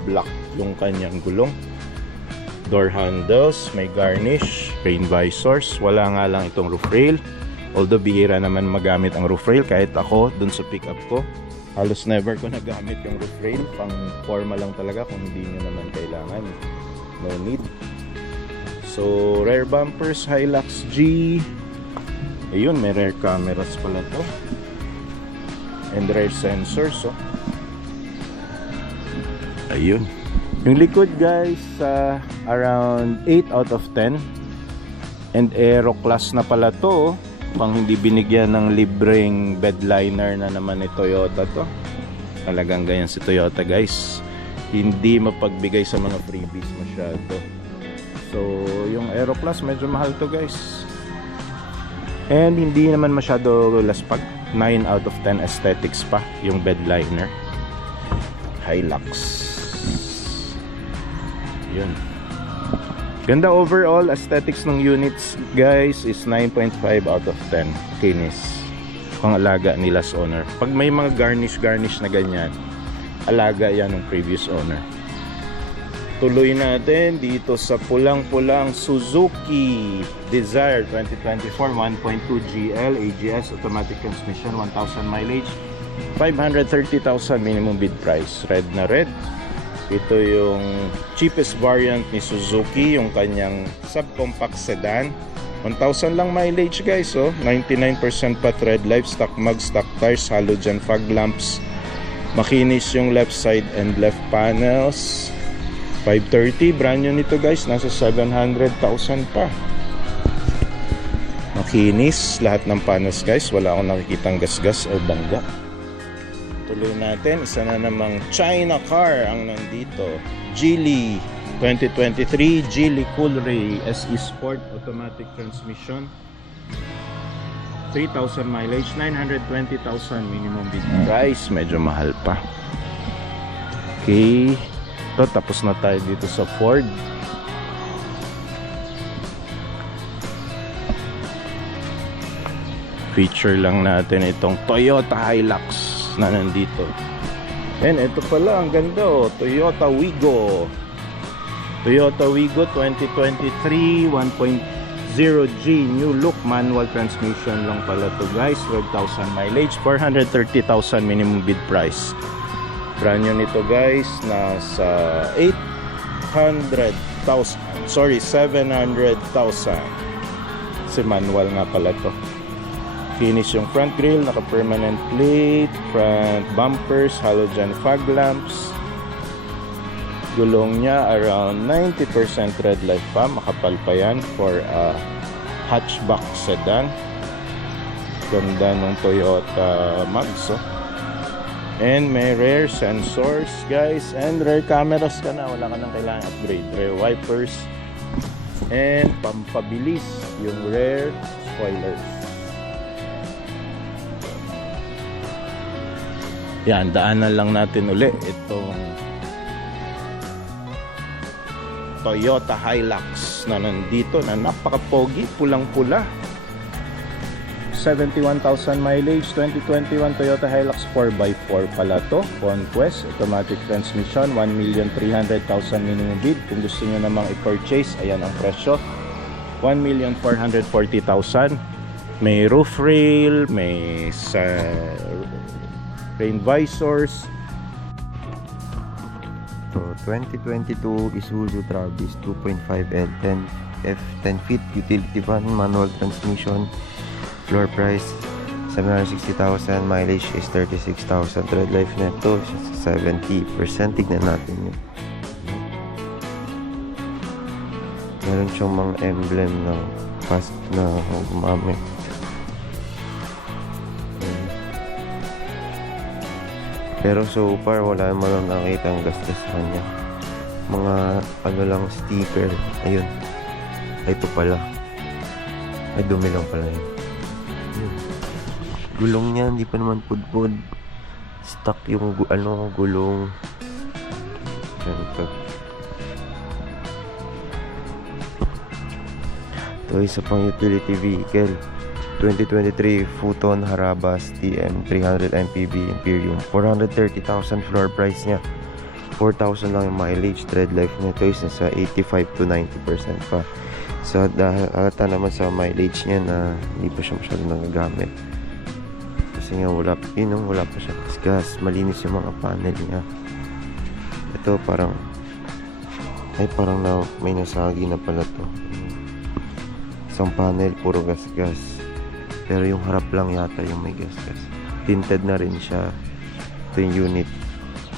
Black yung kanyang gulong. Door handles. May garnish. Rain visors. Wala nga lang itong roof rail. Although bihira naman magamit ang roof rail. Kahit ako dun sa pickup ko, halos never ko nagamit yung roof rail. Pang forma lang talaga kung hindi nyo naman kailangan. No need. So rear bumpers, Hilux G. Ayun, may rear cameras pala to. And rear sensors oh. Ayun. Yung likod guys, around 8 out of 10. And Aero class na pala to oh. Pang hindi binigyan ng libreng bed liner na naman ni Toyota to. Talagang ganyan si Toyota guys. Hindi mapagbigay sa mga freebies masyado. So yung Aero class medyo mahal to guys. And hindi naman masyado laspag. 9 out of 10 aesthetics pa yung bed liner. Hilux. Yun. Ganda overall, aesthetics ng units guys is 9.5 out of 10. Kinis. Pang alaga ni last owner. Pag may mga garnish na ganyan, alaga yan ng previous owner. Tuloy natin dito sa pulang-pulang Suzuki Desire 2024 1.2 GL AGS automatic transmission, 1,000 mileage, 530,000 minimum bid price. Red na red. Ito yung cheapest variant ni Suzuki, yung kanyang subcompact sedan. 1,000 lang mileage guys, oh. 99% pa thread life, stock mag, stock tires, halogen fog lamps. Makinis yung left side and left panels. 530, brand new nito guys, nasa 700,000 pa. Makinis lahat ng panels guys, wala akong nakikitang gasgas or bangga. Tuloy natin, isa na namang China car ang nandito. Geely 2023 Geely Coolray SE Sport automatic transmission, 3,000 mileage, 920,000 minimum bid price. Medyo mahal pa. Okay, ito tapos na tayo dito sa Ford. Feature lang natin itong Toyota Hilux na nandito. And ito pala, ang ganda, oh. Toyota Wigo 2023 1.0G new look, manual transmission lang pala to guys, 12,000 mileage, 430,000 minimum bid price. Brand new nito guys, nasa 700,000 kasi manual nga pala to. Finish yung front grille, naka permanent plate, front bumpers, halogen fog lamps. Gulong niya around 90% red light pa, makapal pa yan for a hatchback sedan. Ganda ng Toyota Mags, oh. And may rear sensors guys, and rear cameras ka na, wala ka nang kailangan upgrade. Rear wipers and pampabilis yung rear spoilers. Yan, daanan lang natin uli itong Toyota Hilux na nandito na napaka-pogi, pulang-pula. 71,000 mileage, 2021 Toyota Hilux 4x4 pala to. Conquest, automatic transmission, 1,300,000 minimum bid. Kung gusto nyo namang i-purchase, ayan ang presyo, 1,440,000. May roof rail, may rain visors. So, 2022 Isuzu Travis 2.5L 10 feet utility van, manual transmission, floor price 760,000, mileage is 36,000, tread life neto 70%. Tignan natin yun. Meron siyang mga emblem ng fast na gumamit. Pero so far wala naman lang nakita ang gastos sa kanya. Mga ano lang, sticker. Ayun. Ay, ito pala. Ay, dumi lang pala yun. Ayun. Gulong niya, hindi pa naman pudpud. Stuck yung gulong. Ito. Ito isa pang utility vehicle. 2023 Futon Harabas TM 300 MPV Imperium, 430,000 floor price niya, 4,000 lang yung mileage. Tread life nito is nasa 85 to 90% pa. So dahil ata naman sa mileage niya na hindi pa siya masyado nagagamit kasi nga wala pa siya gas, malinis yung mga panel niya. Ito parang may nasagi na pala to. Isang panel puro gas, pero yung harap lang yata yung may gas. Tinted na rin siya. Ito yung unit.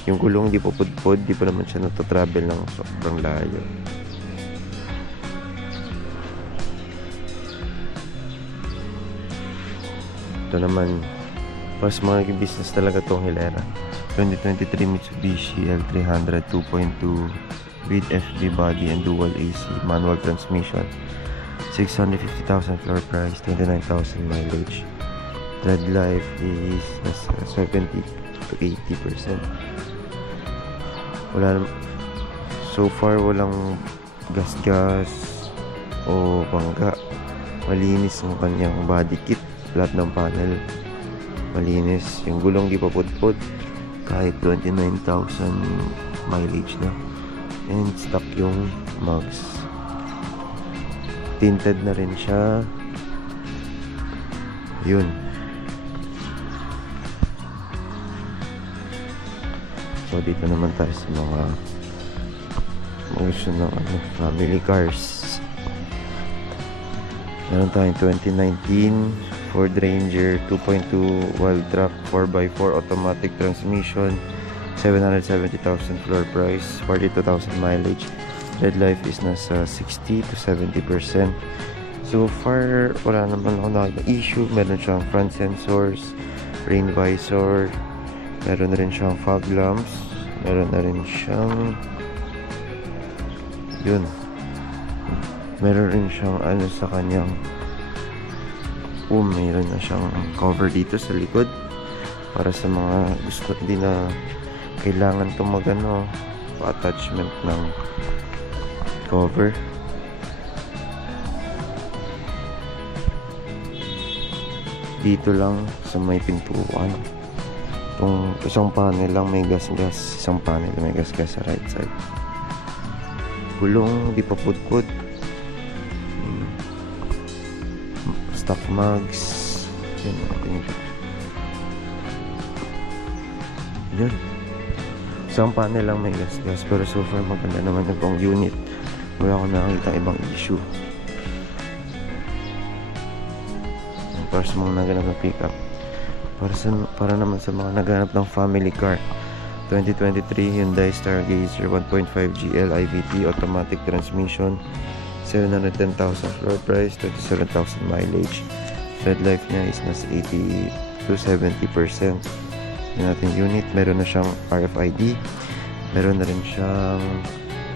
Yung gulong di pupudpod, di pa naman siya natotravel ng sobrang layo. Ito naman, mas mga business talaga tong hilera. 2023 Mitsubishi L300 2.2 with FD body and dual AC, manual transmission, 650,000 floor price, 29,000 mileage. Tread life is 70 to 80%. So far walang gas-gas o bangga. Malinis yung kanyang body kit. Lahat ng panel malinis. Yung gulong di pa pudpud. Kahit 29,000 mileage na. And stock yung mugs. Tinted na rin siya. Yun. So dito naman tayo sa mga gusto ng family cars. Meron tayong 2019 Ford Ranger 2.2 Wildtrak 4x4 automatic transmission, 770,000 floor price, 42,000 mileage. Red life is nasa 60 to 70%. So far, wala naman ako nakita issue. Meron siyang front sensors, rain visor, meron na rin siyang fog lamps, meron na rin siyang meron rin siyang sa kanyang meron na siyang cover dito sa likod para sa mga gusto din na kailangan itong attachment ng cover. Dito lang sa may pintuan, itong isang panel lang may gas-gas, isang panel may gas-gas sa right side. Gulong di pa pudpud. Stock mugs. Yun. Isang panel lang may gas-gas, pero so far maganda naman yung unit. Wala akong nakakita ibang issue. Para sa mga naghanap ng pickup, para naman sa mga naghanap ng family car, 2023 Hyundai Stargazer 1.5 GL IVT automatic transmission, 710,000 floor price, 27,000 mileage. Red life niya is nasa 80 to 70%. Yung ating unit, meron na siyang RFID, meron na rin siyang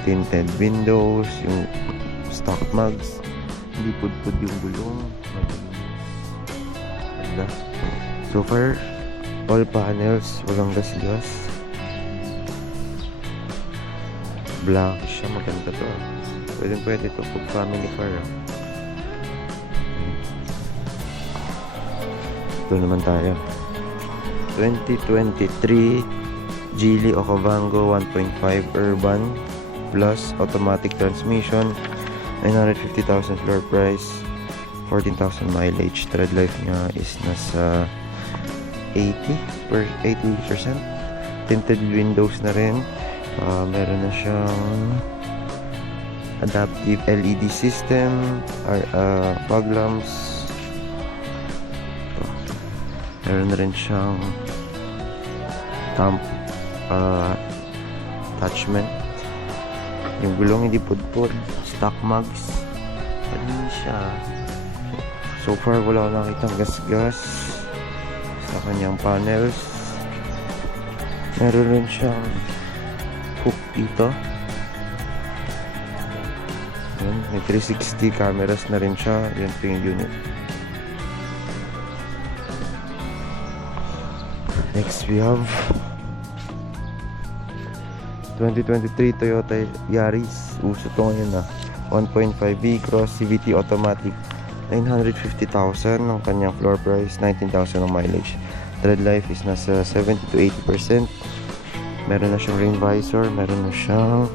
tinted windows, yung stock mugs, hindi pudpud yung gulong. So far, all panels, walang gas-gas. Black siya, maganda to. Pwede to pag family car. Ito naman tayo. 2023 Geely Okavango 1.5 Urban Plus automatic transmission, 950,000 floor price, 14,000 mileage. Tread life niya is nasa 80%. Tinted windows na rin. Meron na siyang adaptive LED system, fog lamps. Meron na rin siyang thumb attachment. Yung gulong hindi pudpud. Stock mugs. Ano siya? So far wala akong nakitang gas-gas sa kanyang panels. Meron rin siyang hook dito. Yan, may 360 cameras na rin siya. Yan po yung unit. Next we have 2023 Toyota Yaris. Uso to ngayon 1.5V Cross CVT automatic, 950,000 ang kanyang floor price, 19,000 ang mileage. Tread life is nasa 70 to 80%. Meron na siyang rain visor, meron na siyang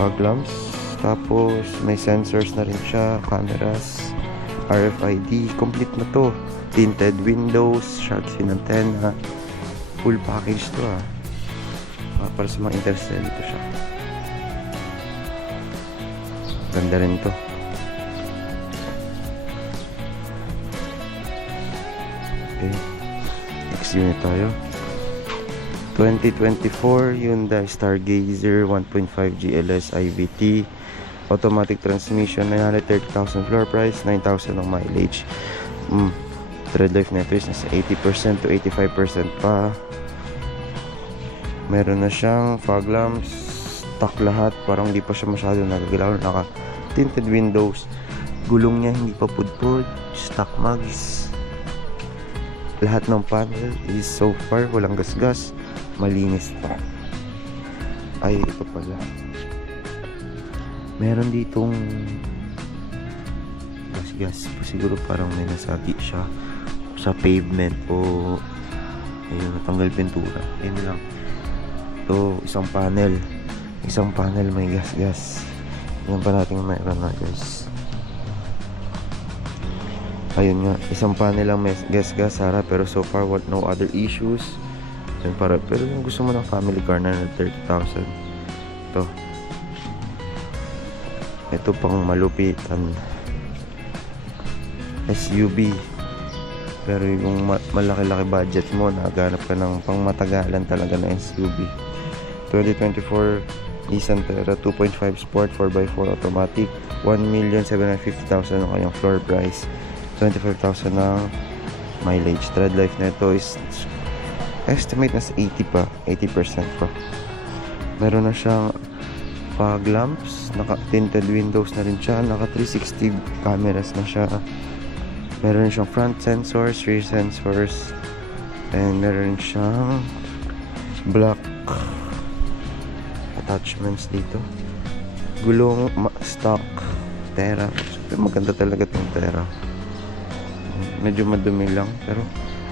fog lamps, tapos may sensors na rin siya, cameras, RFID, complete na to. Tinted windows, shark fin antenna, full package to para sa mga interested dito siya. Ganda rin to. Okay, next unit tayo. 2024 Hyundai Stargazer 1.5 GLS IVT automatic transmission, 930,000 floor price, 9,000 ang mileage. Tread life nito is nasa 80% to 85% pa. Meron na siyang fog lamps, stock lahat, parang hindi pa siya masyado nagagalaw. Naka tinted windows, gulong niya hindi pa pudpud, stock mugs. Lahat ng panel is so far walang gasgas, malinis pa. Ay, ito pala. Meron ditong gas siguro, parang may nasagi siya sa pavement o ayun, natanggal pintura. Ayun lang. Ito, isang panel may gas. Yan pa natin mayroon na, guys. Ayun nga, isang panel lang may gas Sara, pero so far no other issues. Yan, pero kung gusto mo ng family car na 30,000, ito pang malupitan SUV. Pero yung malaki-laki budget mo, naghanap ka ng pang matagalan talaga na SUV. 2024 Nissan Terra 2.5 Sport 4x4 automatic, 1,750,000 ang kanyang floor price, 25,000 ng mileage. Tread life na ito is estimate na sa 80% pa. Meron na siyang fog lamps, naka tinted windows na rin siya, naka 360 cameras na siya. Meron siyang front sensors, rear sensors, and meron siyang black attachments dito. Gulong stock Terra. Maganda talaga itong Terra. Medyo madumi lang, pero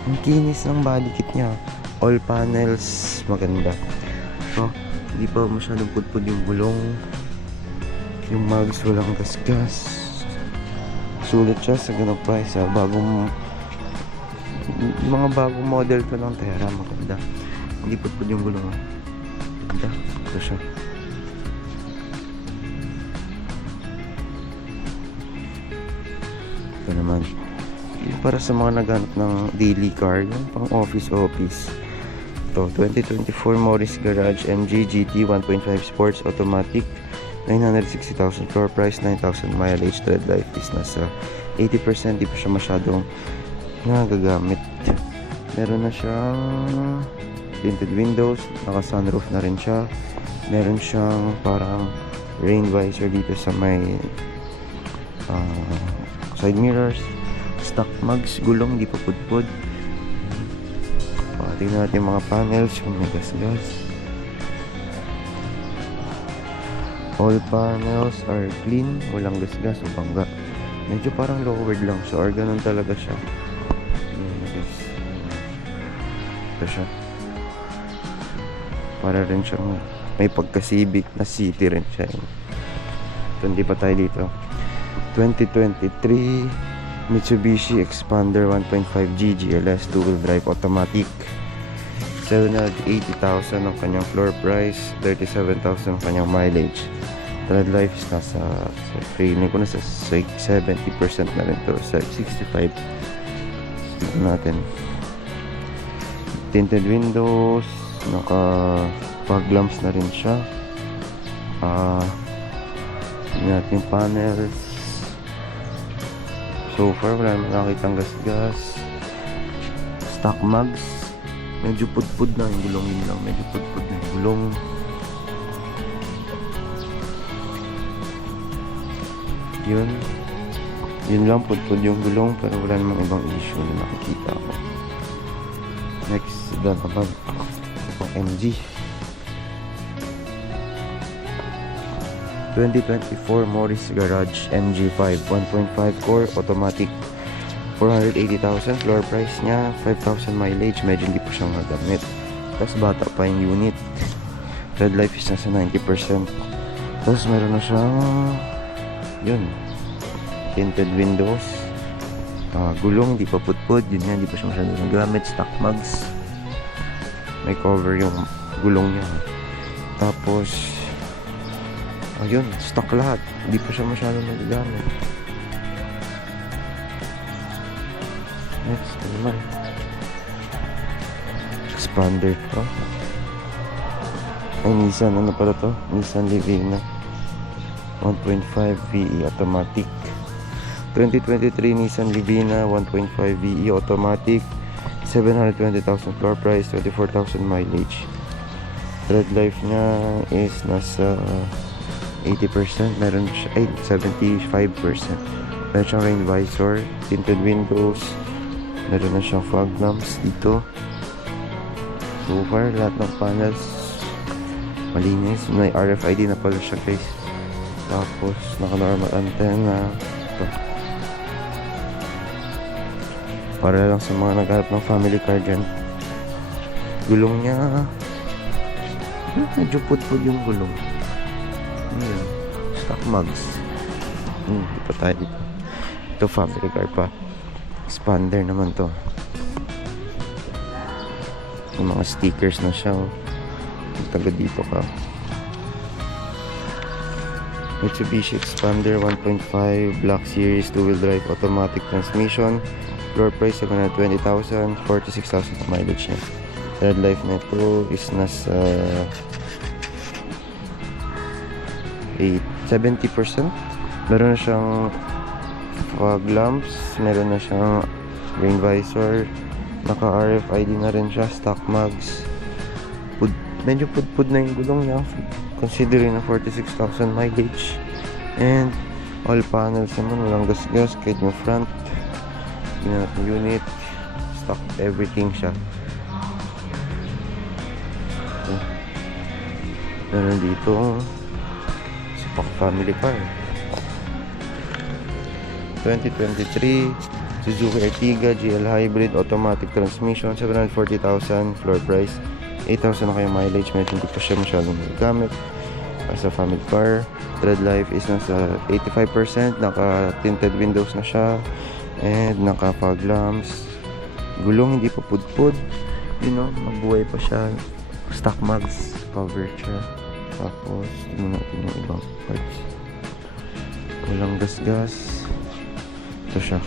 ang kinis ng body kit niya. All panels maganda. So, hindi pa masyadong pudpud yung gulong. Yung mags walang gas. Sulit siya sa ganung price, ha? Mga bagong model to ng Terra, maganda. Hindi pudpud yung gulong, ha? Maganda. Ito siya. Ito naman. Yung para sa mga naghanap ng daily car, yung pang office. Ito, 2024 Morris Garage MG GT 1.5 Sports Automatic, 960,000 floor price, 9,000 mileage. Tread life is nasa 80%. Di pa siya masyadong nagagamit. Meron na siyang tinted windows, naka sunroof na rin siya. Meron siyang parang rain visor dito sa may side mirrors. Stock mags, gulong, di pa pudpud. Tingnan natin yung mga panels, kung may gas. All panels are clean, walang gas o bangga. Medyo parang lowered lang siya, or ganun talaga siya. Ito siya. Para rin siyang may pagka-Civic na city rin siya. Ito, hindi pa tayo dito. 2023 Mitsubishi Expander 1.5 GLS 2-wheel drive automatic, 780,000 ang kanyang floor price, 37,000 ang kanyang mileage. Tread life is nasa feeling ko nasa 70% na rin to, sa 65. Tignan natin. Tinted windows, naka fog lamps na rin siya. Tignan natin yung panels. So far wala naman nakakitang gas. Stock mags, medyo pudpud na yung gulong, yun lang, medyo pudpud na yung gulong. Yun lang, pudpud yung gulong, pero wala namang ibang issue na nakikita ko. Next, doon naman itong MG 2024 Morris Garage MG5 1.5 core automatic, 480,000 floor price niya, 5,000 mileage. Medyo hindi po siyang nagamit, tapos bata pa yung unit. Tread life is nasa 90%. Tapos meron na siyang tinted windows, gulong hindi pa pudpud, yun nga, hindi pa siya masyadong nagamit. Stock mags, may cover yung gulong niya. Tapos ayun, stock lahat, hindi pa siya masyadong nagagamit. Next naman, Expander to. Ay, Nissan, ano pala to? Nissan Livina 1.5 VE automatic, 2023 Nissan Livina 1.5 VE automatic, 720,000 floor price, 24,000 mileage. Tread life niya is nasa 80%, meron siya, 75%. Meron siyang rain visor, tinted windows, meron na siyang fog lamps dito. So far, lahat ng panels malinis. May RFID na pala siya, guys. Tapos naka-normal antenna. Ito. Para lang sa mga naghahanap ng family car dyan. Gulong niya medyo putpud yung gulong. Ayan. Stock mugs. Di pa tayo dito. Ito family car pa. Expander naman to. Yung mga stickers na siya. Taga dito ka. Mitsubishi Expander 1.5 Black Series 2-wheel drive automatic transmission. Floor price 720,000, 46,000 na mileage niya. Red life na ito is nasa 70%. Meron na siyang fog lamps, meron na siyang rain visor, naka RFID na rin siya, stock mugs. Medyo pudpud na yung gulong niya considering na 46,000 mileage. And all panels naman, walang gas-gas kahit yung front. Unit, stock everything siya. Meron dito Sipak family car 2023 Suzuki Ertiga GL Hybrid automatic transmission, 740,000 floor price, 8,000 na kayong mileage. Medyo hindi pa siya masyadong gamit as a family car. Tread life is nasa 85%, naka tinted windows na siya and naka fog lamps. Gulong hindi pa pudpud, mabuhay pa siya. Stock mugs covered siya. Tapos tingnan natin yung ibang parts. Walang gas-gas. Ito siya.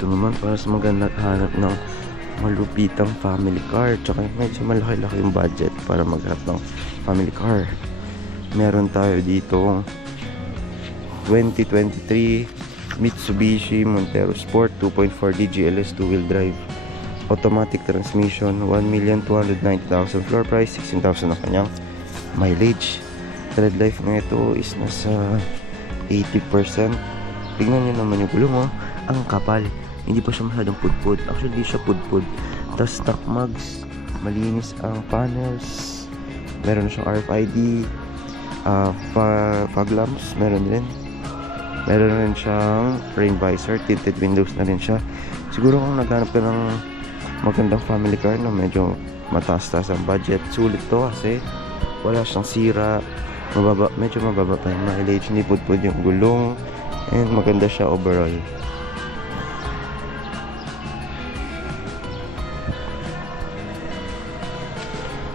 Ito naman para sa maganda hanap ng malupitang family car. Tsaka medyo malaki-laki yung budget para maghanap ng family car. Meron tayo dito 2023 Mitsubishi Montero Sport 2.4D GLS 2-wheel drive automatic transmission, 1,290,000 floor price, 16,000 na kanyang mileage. Tread life na ito is nasa 80%. Tignan nyo naman yung gulong, ang kapal, hindi pa siya masyadong pudpud. Actually hindi siya pudpud. Tapos stock mugs, malinis ang panels, meron na siyang RFID, fog lamps, meron rin siyang rain visor, tinted windows na rin siya. Siguro kung naghanap ka ng magandang family car na medyo mataas-taas ang budget, sulit to kasi wala siyang sira, medyo mababa pa yung mileage, hindi pudpud yung gulong, and maganda siya overall.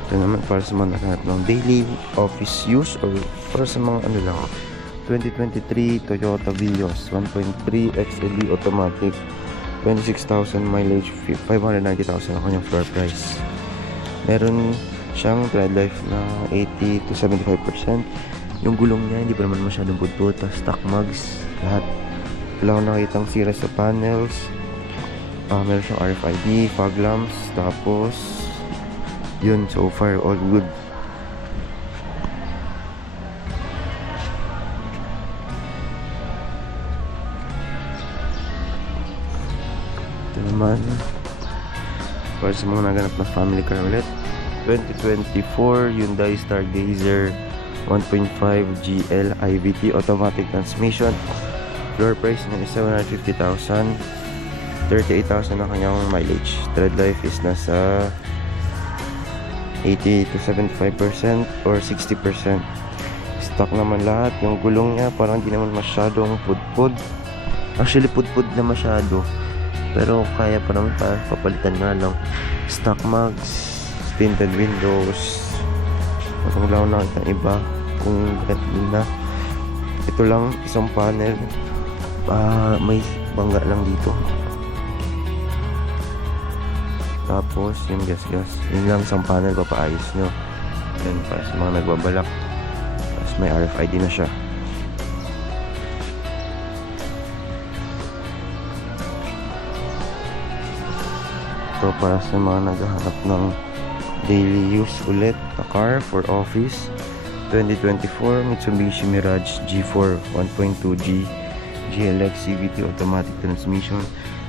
Ito naman para sa mga naghanap ng daily office use or para sa mga 2023 Toyota Vios 1.3 XLE automatic, 26,000 mileage, 590,000 ang kanyang floor price. Meron siyang tread life na 80 to 75%. Yung gulong niya hindi pa naman masyadong pudpud. Stock mugs lahat, wala akong nakitang sira sa panels. Meron siyang RFID, fog lamps, tapos yun, so far all good. Naman para sa mga naganap na family car ulit, 2024 Hyundai Stargazer 1.5 GL IVT automatic transmission, floor price niya is 750,000, 38,000 ang kanyang mileage. Tread life is nasa 80 to 75% or 60%. Stock naman lahat. Yung gulong niya parang hindi naman masyadong pudpud, actually pudpud na masyado, pero kaya pa naman papalitan na lang. Stock mugs, tinted windows, wala ko nakita ng iba kung ganun na. Ito lang, isang panel, may bangga lang dito. Tapos yung gas-gas, yun lang, isang panel, papaayos nyo. Yan para sa mga nagbabalak. Tapos may RFID na siya. Ito para sa mga naghahanap ng daily use ulit na car for office, 2024 Mitsubishi Mirage G4 1.2G GLX CVT automatic transmission,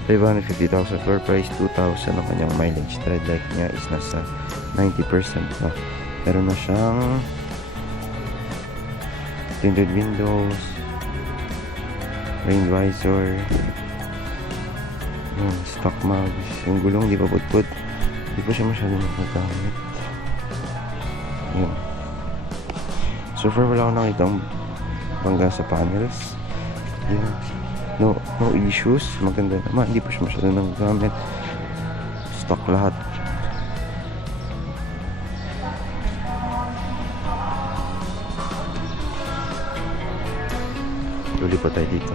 550,000 floor price, 2,000 ang kanyang mileage. Tread life niya is nasa 90% pa. Meron na siyang tinted windows, rain visor, stock mags. Yung gulong di pa putput, di pa siya masyadong nagagamit. Yun. So far wala akong nakitang bangga sa panels. Yun. No issues. Maganda naman, hindi pa siya masyadong nagagamit. Stock lahat. Tuloy pa tayo dito.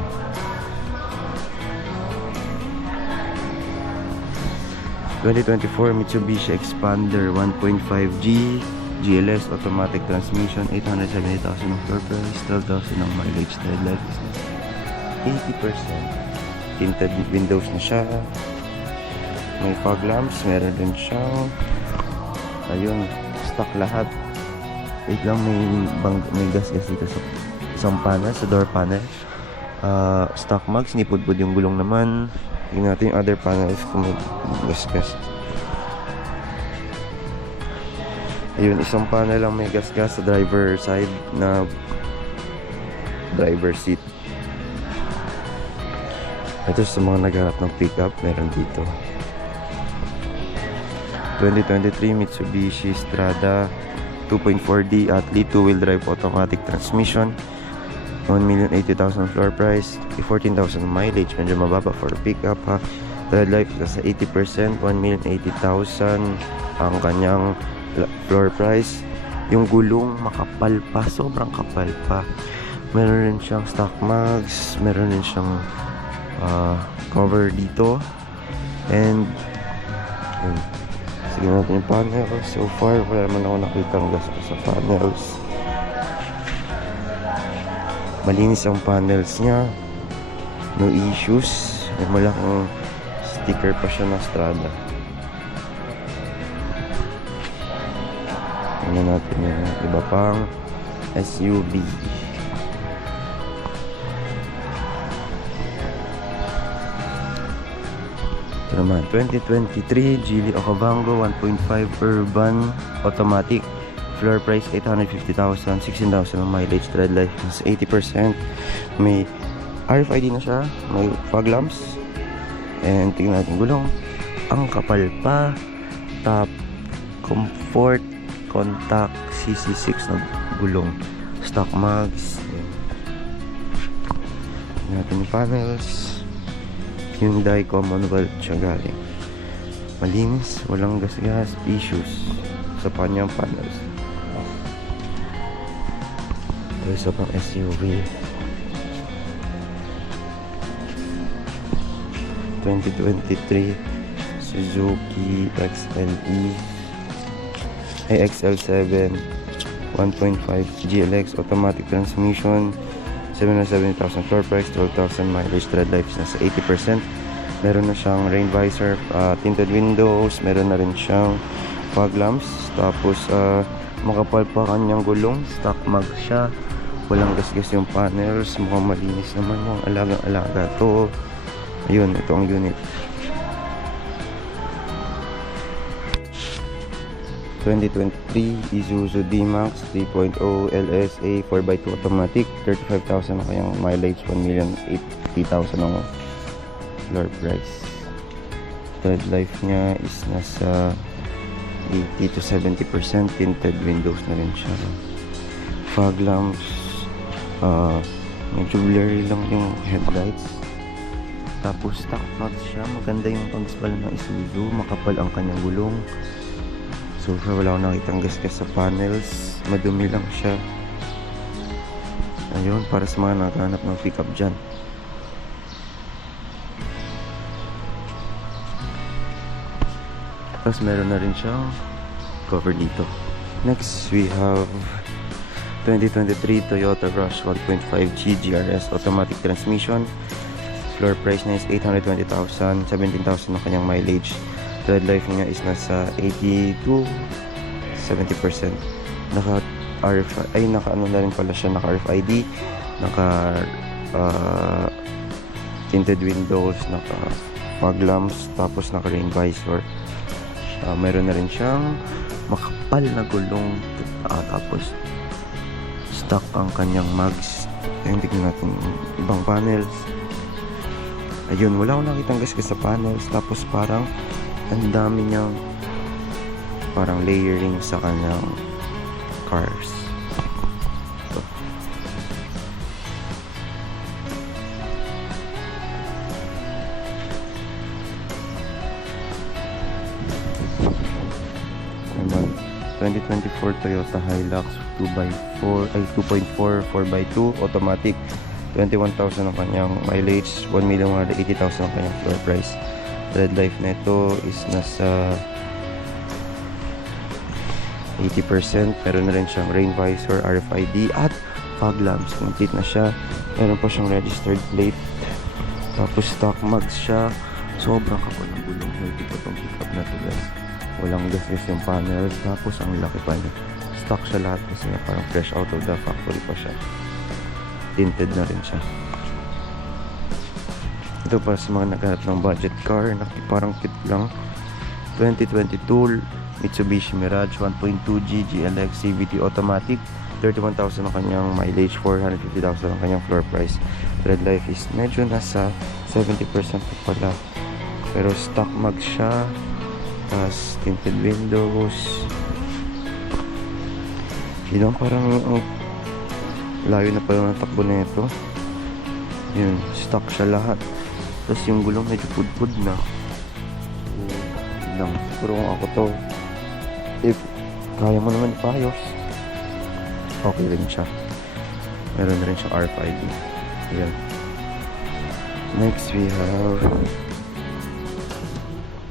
...2024 Mitsubishi Expander 1.5G GLS automatic transmission, 870,000 ang floor price, 12,000 ang mileage. Tread life is 80%. Tinted windows na siya. May fog lamps, meron din siyang ayun, stock lahat. Wait lang, may gas-gas dito sa isang panel, sa door panel. Stock mags, nipudpud yung gulong naman. Tingnan natin yung other panels kung may gas-gas. Ayun, isang panel lang may gas-gas sa driver side na driver seat. Ito sa mga naghanap ng pickup, meron dito. 2023 Mitsubishi Strada 2.4D Athlete 2-wheel drive automatic transmission, 1,080,000 floor price, 14,000 mileage. Medyo mababa for pickup ha. Tread life is sa 80%, 1,080,000 ang kanyang floor price. Yung gulong makapal pa, sobrang kapal pa. Meron rin siyang stock mags, meron rin siyang cover dito. And yun. Sige natin yung panels. So far wala naman ako nakitang gas sa panels. Malinis ang panels niya, no issues. May malaking sticker pa siya na Strada. Tingnan natin yung iba pang SUV. Ito naman, 2023 Geely Okavango 1.5 Urban Automatic. Floor price 850,000, 16,000 ang mileage. Tread life is 80%. May RFID na siya, may fog lamps. And tingnan natin gulong. Ang kapal pa. Top comfort contact CC6 na gulong. Stock mags. Tingnan natin yung panels. Hyundai Commonwealth siya galing. Malinis, walang gas-gas issues sa kanyang panels. Ito isa pang SUV 2023 Suzuki XL7 1.5 GLX automatic transmission, 770,000 floor price, 12,000 mileage. Tread life is nasa 80%. Meron na siyang rain visor, tinted windows, meron na rin siyang fog lamps. Tapos makapal pa kanyang gulong, stock mag siya, walang gas-gas yung panels, mukhang malinis naman, mukhang alagang-alaga to. Ayun, ito ang unit. 2023 Isuzu D-Max 3.0 LSA 4x2 automatic, 35,000 na kayang mileage, 1,080,000 ang floor price. Tread life niya is nasa 80 to 70%. Tinted windows na rin siya. Fog lamps, medyo blurry lang yung headlights. Tapos stock mags siya, maganda yung pag-spal ng Isuzu, makapal ang kanyang gulong. So far wala akong nakitang gas-gas sa panels, madumi lang siya. Ayun, para sa mga naghahanap ng pickup dyan. Tapos meron na rin siyang cover dito. Next we have 2023 Toyota Rush 1.5G GRS automatic transmission. Floor price niya is 820,000, 17,000 na kanyang mileage. Tread life niya is nasa 80 to 70%. Naka ano na rin pala siya, naka RFID, naka tinted windows, naka fog lamps, tapos naka rain visor. Meron na rin siyang makapal na gulong, tapos stock ang kanyang mags. Ayun, tignan natin ibang panels. Ayun, wala akong nakitang gasgas sa panels. Tapos parang ang dami niyang parang layering sa kanyang cars. Ito. Naman, 2024 Toyota Hilux 2.4 4x2 automatic. 21,000 ang kanyang mileage, 1,180,000 ang kanyang floor price. Red life nito is nasa 80%. Meron na rin siyang rain visor, RFID at fog lamps. Complete na siya. Meron pa siyang registered plate. Tapos stock mags siya. Sobrang kapal ng gulong. Healthy pa itong pickup na to, guys. Walang gasgas yung panels. Tapos ang laki pa niya. Stock siya lahat kasi parang fresh out of the factory pa siya. Tinted na rin siya. Ito pa sa mga naghanap ng budget car, parang kit lang. 2022 Mitsubishi Mirage 1.2G GLX CVT automatic. 31,000 ang kanyang mileage, 450,000 ang kanyang floor price. Red life is medyo nasa 70% pala, pero stock mag siya. Tapos tinted windows. Yun, parang layo na pala ng takbo na ito. Yun, stock siya lahat. Tapos yung gulong medyo pudpud na. Yun lang. Siguro kung ako to, if kaya mo naman ipayos, okay rin siya. Meron na rin siyang RFID. Ayan. Next we have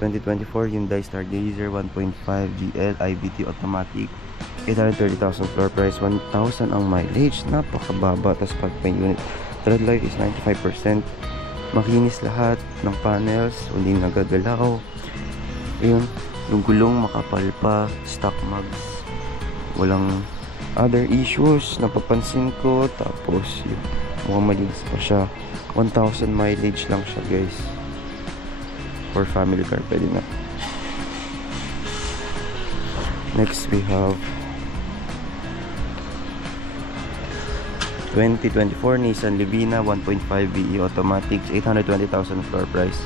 2024 Hyundai Stargazer 1.5 GL IVT automatic. 830,000 floor price, 1,000 ang mileage. Napakababa. Tapos pag may unit, tread life is 95%. Makinis lahat ng panels, hindi nagagalaw. Ayun, yung gulong makapal pa, stock mags, walang other issues napapansin ko. Tapos yun, mukhang malinis pa siya. 1,000 mileage lang siya, guys. For family car, pwede na. Next we have 2024 Nissan Livina 1.5 VE automatic, 820,000 floor price,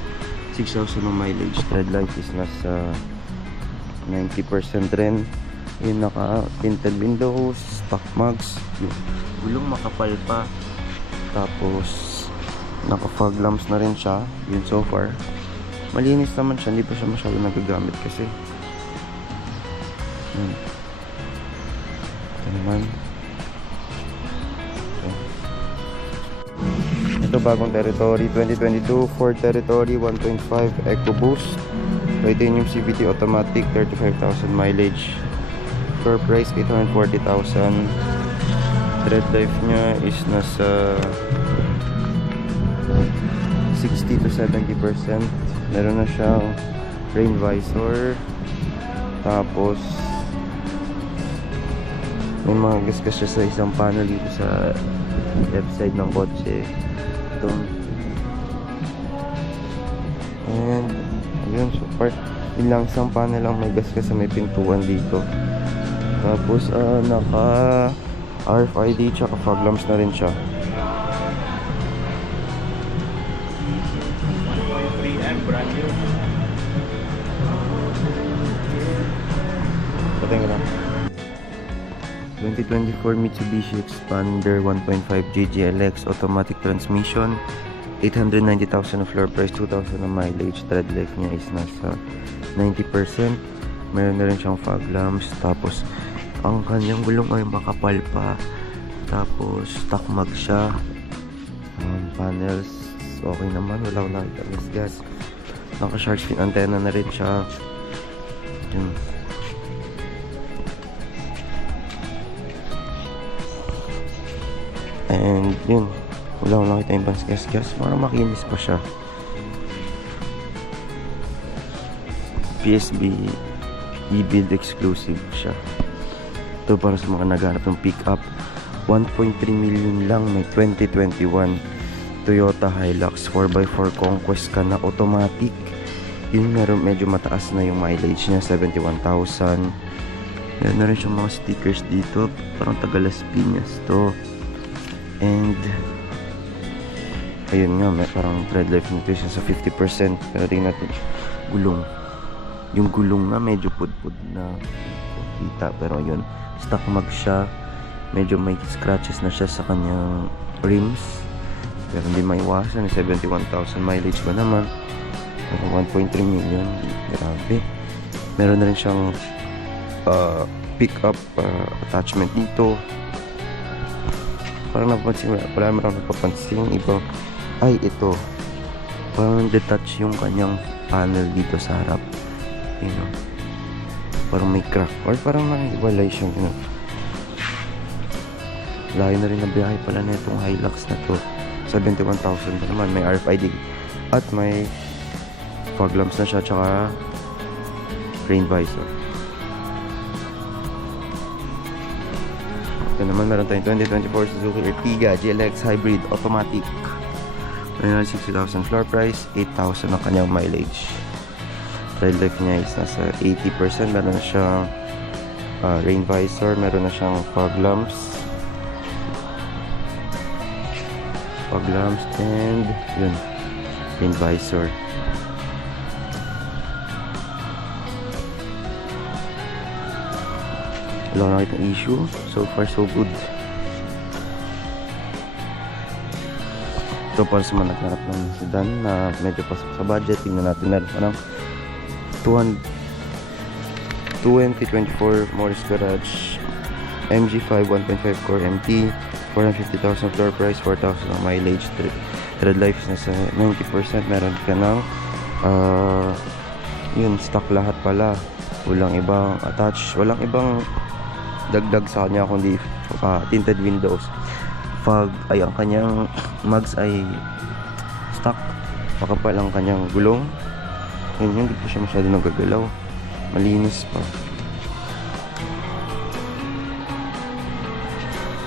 6,000 ng mileage. Tread life is nasa 90% rin. Yung naka tinted windows, stock mags, yung gulong makapal pa. Tapos naka fog lamps na rin siya. Yun, so far malinis naman siya, hindi pa siya masyado nagagamit kasi. Ito naman. Ito bagong Territory 2022 Ford Territory 1.5 EcoBoost titanium CVT automatic, 35,000 mileage, floor price 840,000. Tread life niya is nasa 60 to 70%. Meron na siyang rain visor. Tapos may mga gasgas siya sa isang panel dito sa left side ng kotse. Ito. And ayun, so far yun lang, isang panel lang may gasgas sa may pintuan dito. Tapos naka RFID tsaka fog lamps na rin siya. 3M brand new. Patay ko lang. 2024 Mitsubishi Expander 1.5 GGLX automatic transmission, 890,000 na floor price, 2,000 na mileage. Tread life niya is nasa 90%. Meron na rin siyang fog lamps. Tapos ang kanyang gulong ay makapal pa. Tapos stock mag siya. Panels okay naman, wala ko nakita gas. Naka shark fin antenna na rin siya. Yun. And yun, wala ko nakita yung gas. Parang makinis pa siya. PSB e-build exclusive siya. Ito para sa mga naghanap ng pick up. 1.3 million lang, may 2021 Toyota Hilux 4x4 Conquest ka na automatic. Yun medyo mataas na yung mileage niya, 71,000. Meron na rin siyang mga stickers dito, parang Tagalas Piñas to. And ayun nga, may parang tread life nutrition sa 50%. Pero tingnan natin gulong. Yung gulong nga medyo pudpud na kita, pero yun, stock mag siya. Medyo may scratches na siya sa kanyang rims, pero hindi maiwasan. 71,000 mileage ba naman, pero 1.3 million, grabe. Meron na rin siyang pick-up attachment dito. Parang napapansin, wala naman napapansin iba. Ay, ito, parang detach yung kanyang panel dito sa harap, you know, parang may crack or parang nakiwalay siya, you know. Layo na rin na biyahe pala na itong Hilux na to. 71,000 pa naman, may RFID at may fog lamps na siya, tsaka rain visor. Ito naman, meron tayong 2024 Suzuki Ertiga GLX Hybrid Automatic. Meron 60,000 floor price, 8,000 ang kanyang mileage. Ride life niya is nasa 80%. Meron na siyang rain visor, meron na siyang fog lamps, and yun, rain visor. Wala na kitang issue. So far so good. Ito para sa mga naghanap ng sedan na medyo pasok sa budget. Tingnan natin, meron pa ng 2024 Morris Garage MG5 1.5 core MT, 450,000 floor price, 4,000 ang mileage. Tread life na sa 90%. Meron ka ng yun, stock lahat pala, walang ibang attach, walang ibang dagdag sa kanya kundi tinted windows, fog. Ay, ang kanyang mags ay stock, makapal ang kanyang gulong. Yun, hindi pa siya masyado nagagalaw, malinis pa.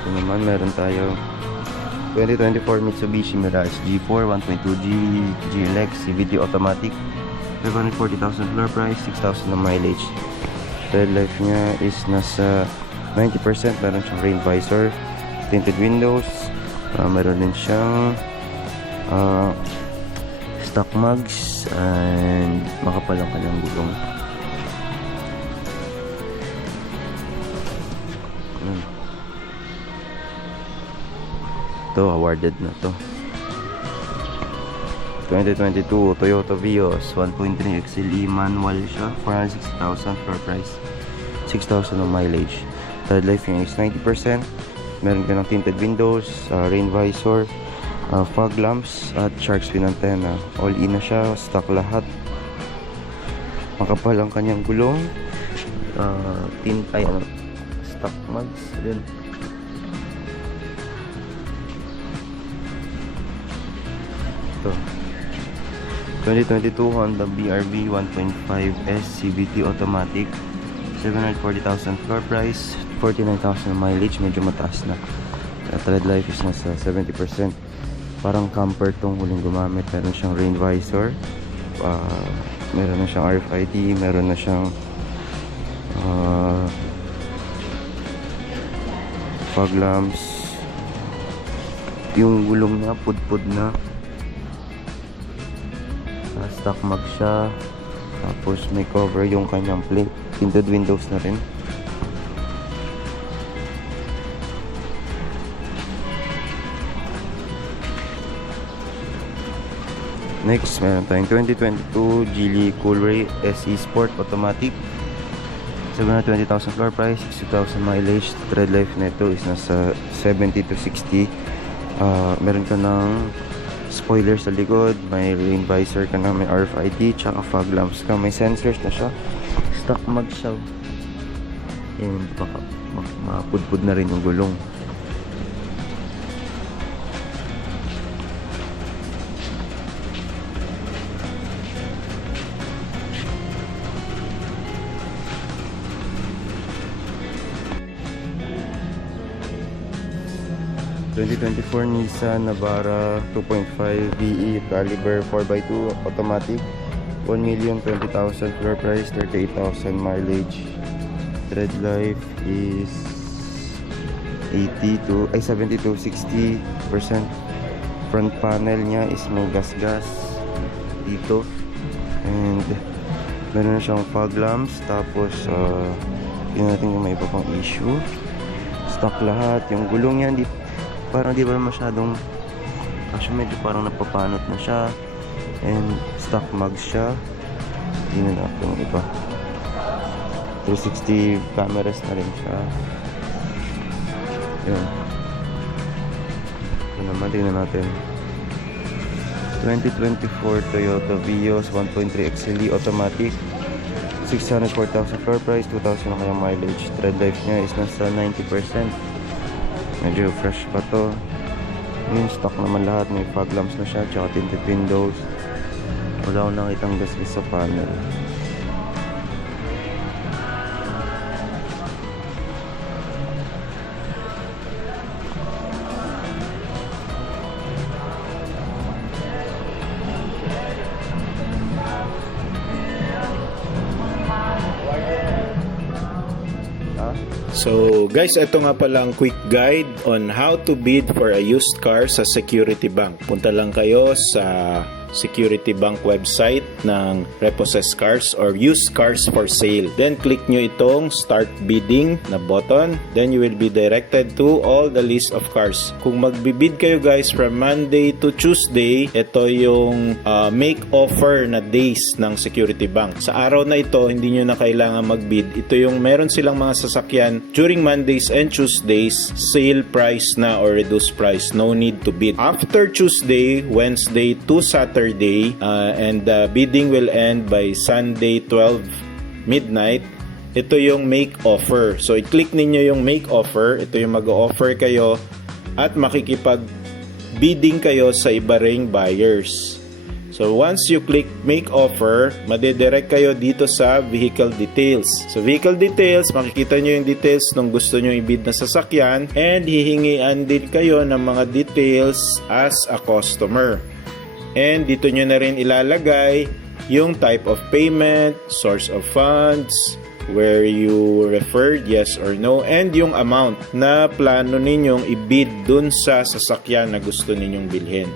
Ito naman, meron tayo 2024 Mitsubishi Mirage G4 1.2G GLX CVT automatic, 540,000 floor price, 6,000 na mileage. Tread life niya is nasa 90%. Meron siyang rain visor, tinted windows, meron din siyang stock mugs, and makapal ang kanyang gulong. Ito, awarded na to. 2022 Toyota Vios 1.3 XLE manual siya, 460,000 floor price, 6,000 ang mileage. Tread life niya is 90%. Meron ka ng tinted windows, rain visor, fog lamps, at shark fin antenna. All in na siya, stock lahat. Makapal ang kanyang gulong, stock mugs din. Ito, 2022 Honda BRV 1.5S CVT automatic, 740,000 floor price, 49,000 mileage. Medyo mataas na. Tread life is nasa 70%. Parang camper tong huling gumamit. Meron siyang rain visor, meron na siyang RFID, meron na siyang fog lamps. Yung gulong na pudpud na, stock mag siya. Tapos may cover yung kanyang plate, tinted windows na rin. Next, meron tayong 2022 Geely Coolray SE Sport automatic, 720,000 floor price, 60,000 mileage. Tread life nito is nasa 70 to 60. Meron ka ng spoiler sa likod, may rain visor ka na, may RFID, tsaka fog lamps ka, may sensors na siya, stock mag siya. And baka mapudpud na rin yung gulong. 2024 Nissan Navara 2.5 VE caliber 4x2 automatic. 1,020,000 floor price, 38,000 mileage. Tread life is 70 to 60%. Front panel niya is may gas-gas dito. And meron na siyang fog lamps. Tapos tingnan natin kung may iba pang issue. Stock lahat. Yung gulong niya parang di ba masyadong, actually medyo parang napapanot na siya. And stock mags siya. Tingnan natin yung iba. 360 cameras na rin siya. Yun. Ito naman, tingnan natin. 2024 Toyota Vios 1.3 XLE automatic. 604,000 floor price, 2,000 na kayang mileage. Tread life niya is nasa 90%. Medyo fresh pa to. Yun, stock naman lahat. May fog lamps na siya, tsaka tinted windows. Wala akong nakitang gas-gas sa panel. So guys, ito nga pala ang quick guide on how to bid for a used car sa Security Bank. Punta lang kayo sa Security Bank website ng Repossessed Cars or Used Cars for Sale. Then click nyo itong Start Bidding na button. Then you will be directed to all the list of cars. Kung magbibid kayo guys from Monday to Tuesday, ito yung make offer na days ng Security Bank. Sa araw na ito, hindi nyo na kailangan magbid. Ito yung meron silang mga sasakyan during Mondays and Tuesdays, sale price na or reduced price. No need to bid. After Tuesday, Wednesday to Saturday, and the bidding will end by Sunday 12 midnight. Ito yung make offer. So i-click ninyo yung make offer. Ito yung mag-offer kayo at makikipag bidding kayo sa iba ring buyers. So once you click make offer, madedirect kayo dito sa vehicle details. So vehicle details, makikita nyo yung details nung gusto nyo i-bid na sasakyan, and hihingian din kayo ng mga details as a customer. And dito nyo na rin ilalagay yung type of payment, source of funds, where you referred, yes or no, and yung amount na plano ninyong i-bid dun sa sasakyan na gusto ninyong bilhin.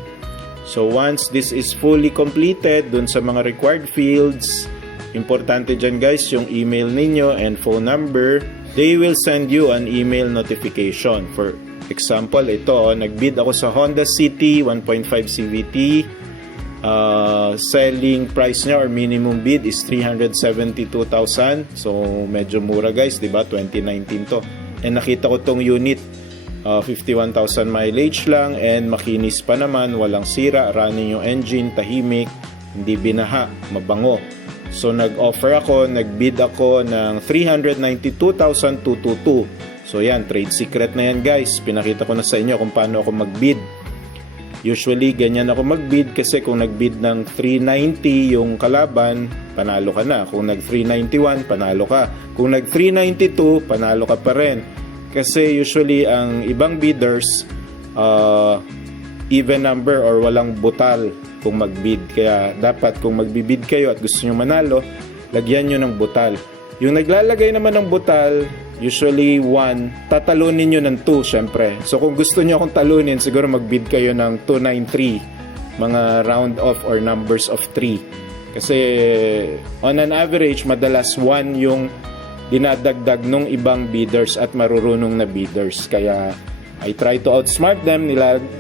So once this is fully completed dun sa mga required fields, importante dyan guys yung email ninyo and phone number. They will send you an email notification. For example, ito, nagbid ako sa Honda City 1.5 CVT. Selling price niya or minimum bid is 372,000. So medyo mura guys, 'di ba? 2019 to. And nakita ko tong unit, 51,000 mileage lang and makinis pa naman, walang sira, running yung engine, tahimik, hindi binaha, mabango. So nag-offer ako, nagbid ako ng 392,222. So yan, trade secret na yan guys. Pinakita ko na sa inyo kung paano ako magbid. Usually, ganyan ako magbid kasi kung nagbid ng 390 yung kalaban, panalo ka na. Kung nag 391, panalo ka. Kung nag 392, panalo ka pa rin. Kasi usually, ang ibang bidders, even number or walang butal kung magbid. Kaya dapat kung magbibid kayo at gusto nyo manalo, lagyan nyo ng butal. Yung naglalagay naman ng butal, usually 1, tatalunin nyo ng 2 syempre. So kung gusto nyo akong talunin, siguro magbid kayo ng 293, mga round off or numbers of 3. Kasi on an average, madalas 1 yung dinadagdag nung ibang bidders at marurunong na bidders. Kaya I try to outsmart them.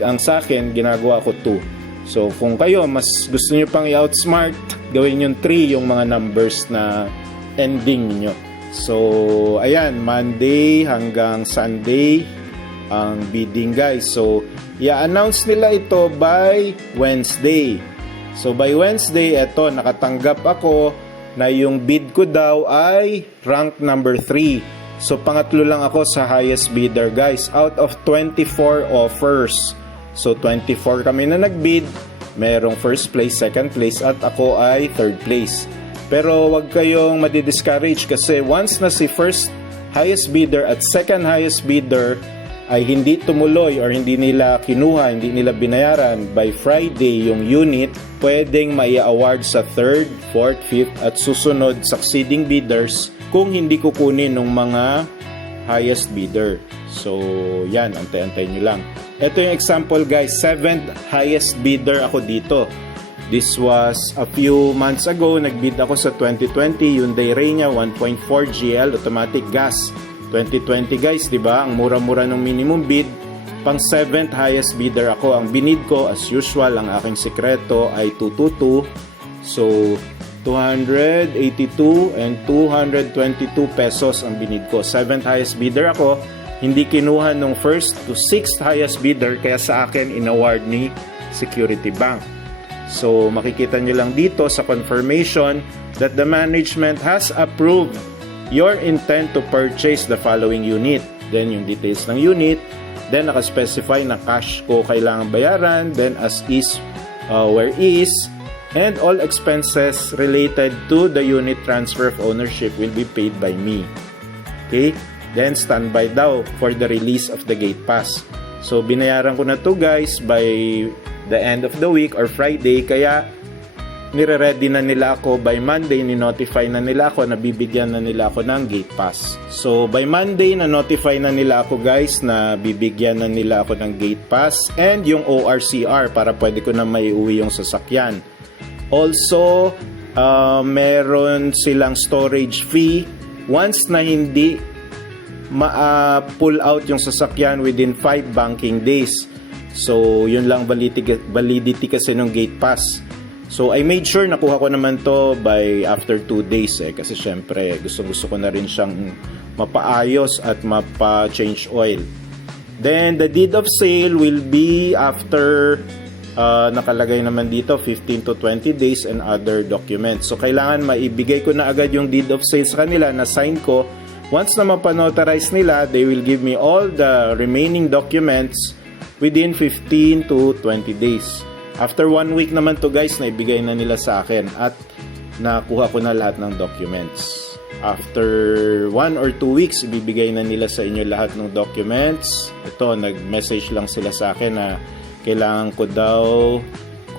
Ang sa akin, ginagawa ko 2. So kung kayo mas gusto nyo pang i-outsmart, gawin yung 3 yung mga numbers na ending niyo. So, ayan, Monday hanggang Sunday ang bidding guys. So, i-announce nila ito by Wednesday. So, by Wednesday, eto, nakatanggap ako na yung bid ko daw ay rank number 3. So, pangatlo lang ako sa highest bidder guys out of 24 offers. So, 24 kami na nagbid. Merong first place, second place, at ako ay third place. Pero wag kayong madi-discourage kasi once na si first highest bidder at second highest bidder ay hindi tumuloy or hindi nila kinuha, hindi nila binayaran by Friday yung unit, pwedeng mai-award sa 3rd, 4th, 5th at susunod succeeding bidders kung hindi kukunin ng mga highest bidder. So, yan, antay-antay nyo lang. Ito yung example guys, 7th highest bidder ako dito. This was a few months ago, nagbid ako sa 2020 Hyundai Reina 1.4 GL automatic gas. 2020 guys, di ba? Ang mura-mura ng minimum bid. Pang 7th highest bidder ako. Ang binid ko, as usual, ang aking sekreto ay 222. So, 282 and 222 pesos ang binid ko. 7th highest bidder ako. Hindi kinuha nung 1st to 6th highest bidder, kaya sa akin inaward ni Security Bank. So, makikita nyo lang dito sa confirmation that the management has approved your intent to purchase the following unit. Then, yung details ng unit. Then, nakaspecify na cash ko kailangan bayaran. Then, as is, where is. And all expenses related to the unit transfer of ownership will be paid by me. Okay? Then, standby daw for the release of the gate pass. So, binayaran ko na to guys by the end of the week or Friday. Kaya, nire-ready na nila ako by Monday, ni-notify na nila ako na bibigyan na nila ako ng gate pass. So, by Monday, na-notify na nila ako guys na bibigyan na nila ako ng gate pass and yung ORCR para pwede ko na maiuwi yung sasakyan. Also, meron silang storage fee once na hindi ma-pull out yung sasakyan within 5 banking days. So, yun lang validity kasi ng gate pass. So, I made sure nakuha ko naman to by after 2 days kasi syempre gusto ko na rin siyang mapaayos at mapa-change oil. Then, the deed of sale will be after nakalagay naman dito 15 to 20 days and other documents. So, kailangan maibigay ko na agad yung deed of sale sa kanila na sign ko. Once na mapanotarize nila, they will give me all the remaining documents within 15 to 20 days. After 1 week naman to guys, naibigay na nila sa akin at nakuha ko na lahat ng documents. After 1 or 2 weeks, ibibigay na nila sa inyo lahat ng documents. Ito, nag-message lang sila sa akin na kailangan ko daw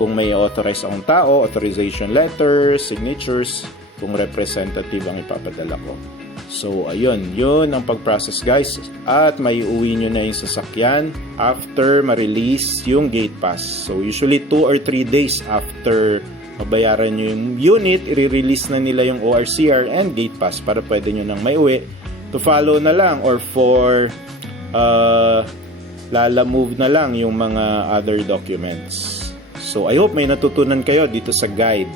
kung may authorize akong tao, authorization letter, signatures, kung representative ang ipapadala ko. So, ayun. Yun ang pag-process guys. At may uwi nyo na yung sasakyan after ma-release yung gate pass. So, usually 2 or 3 days after mabayaran nyo yung unit, i-release na nila yung ORCR and gate pass para pwede nyo nang may uwi. To follow na lang or for lala-move na lang yung mga other documents. So, I hope may natutunan kayo dito sa guide.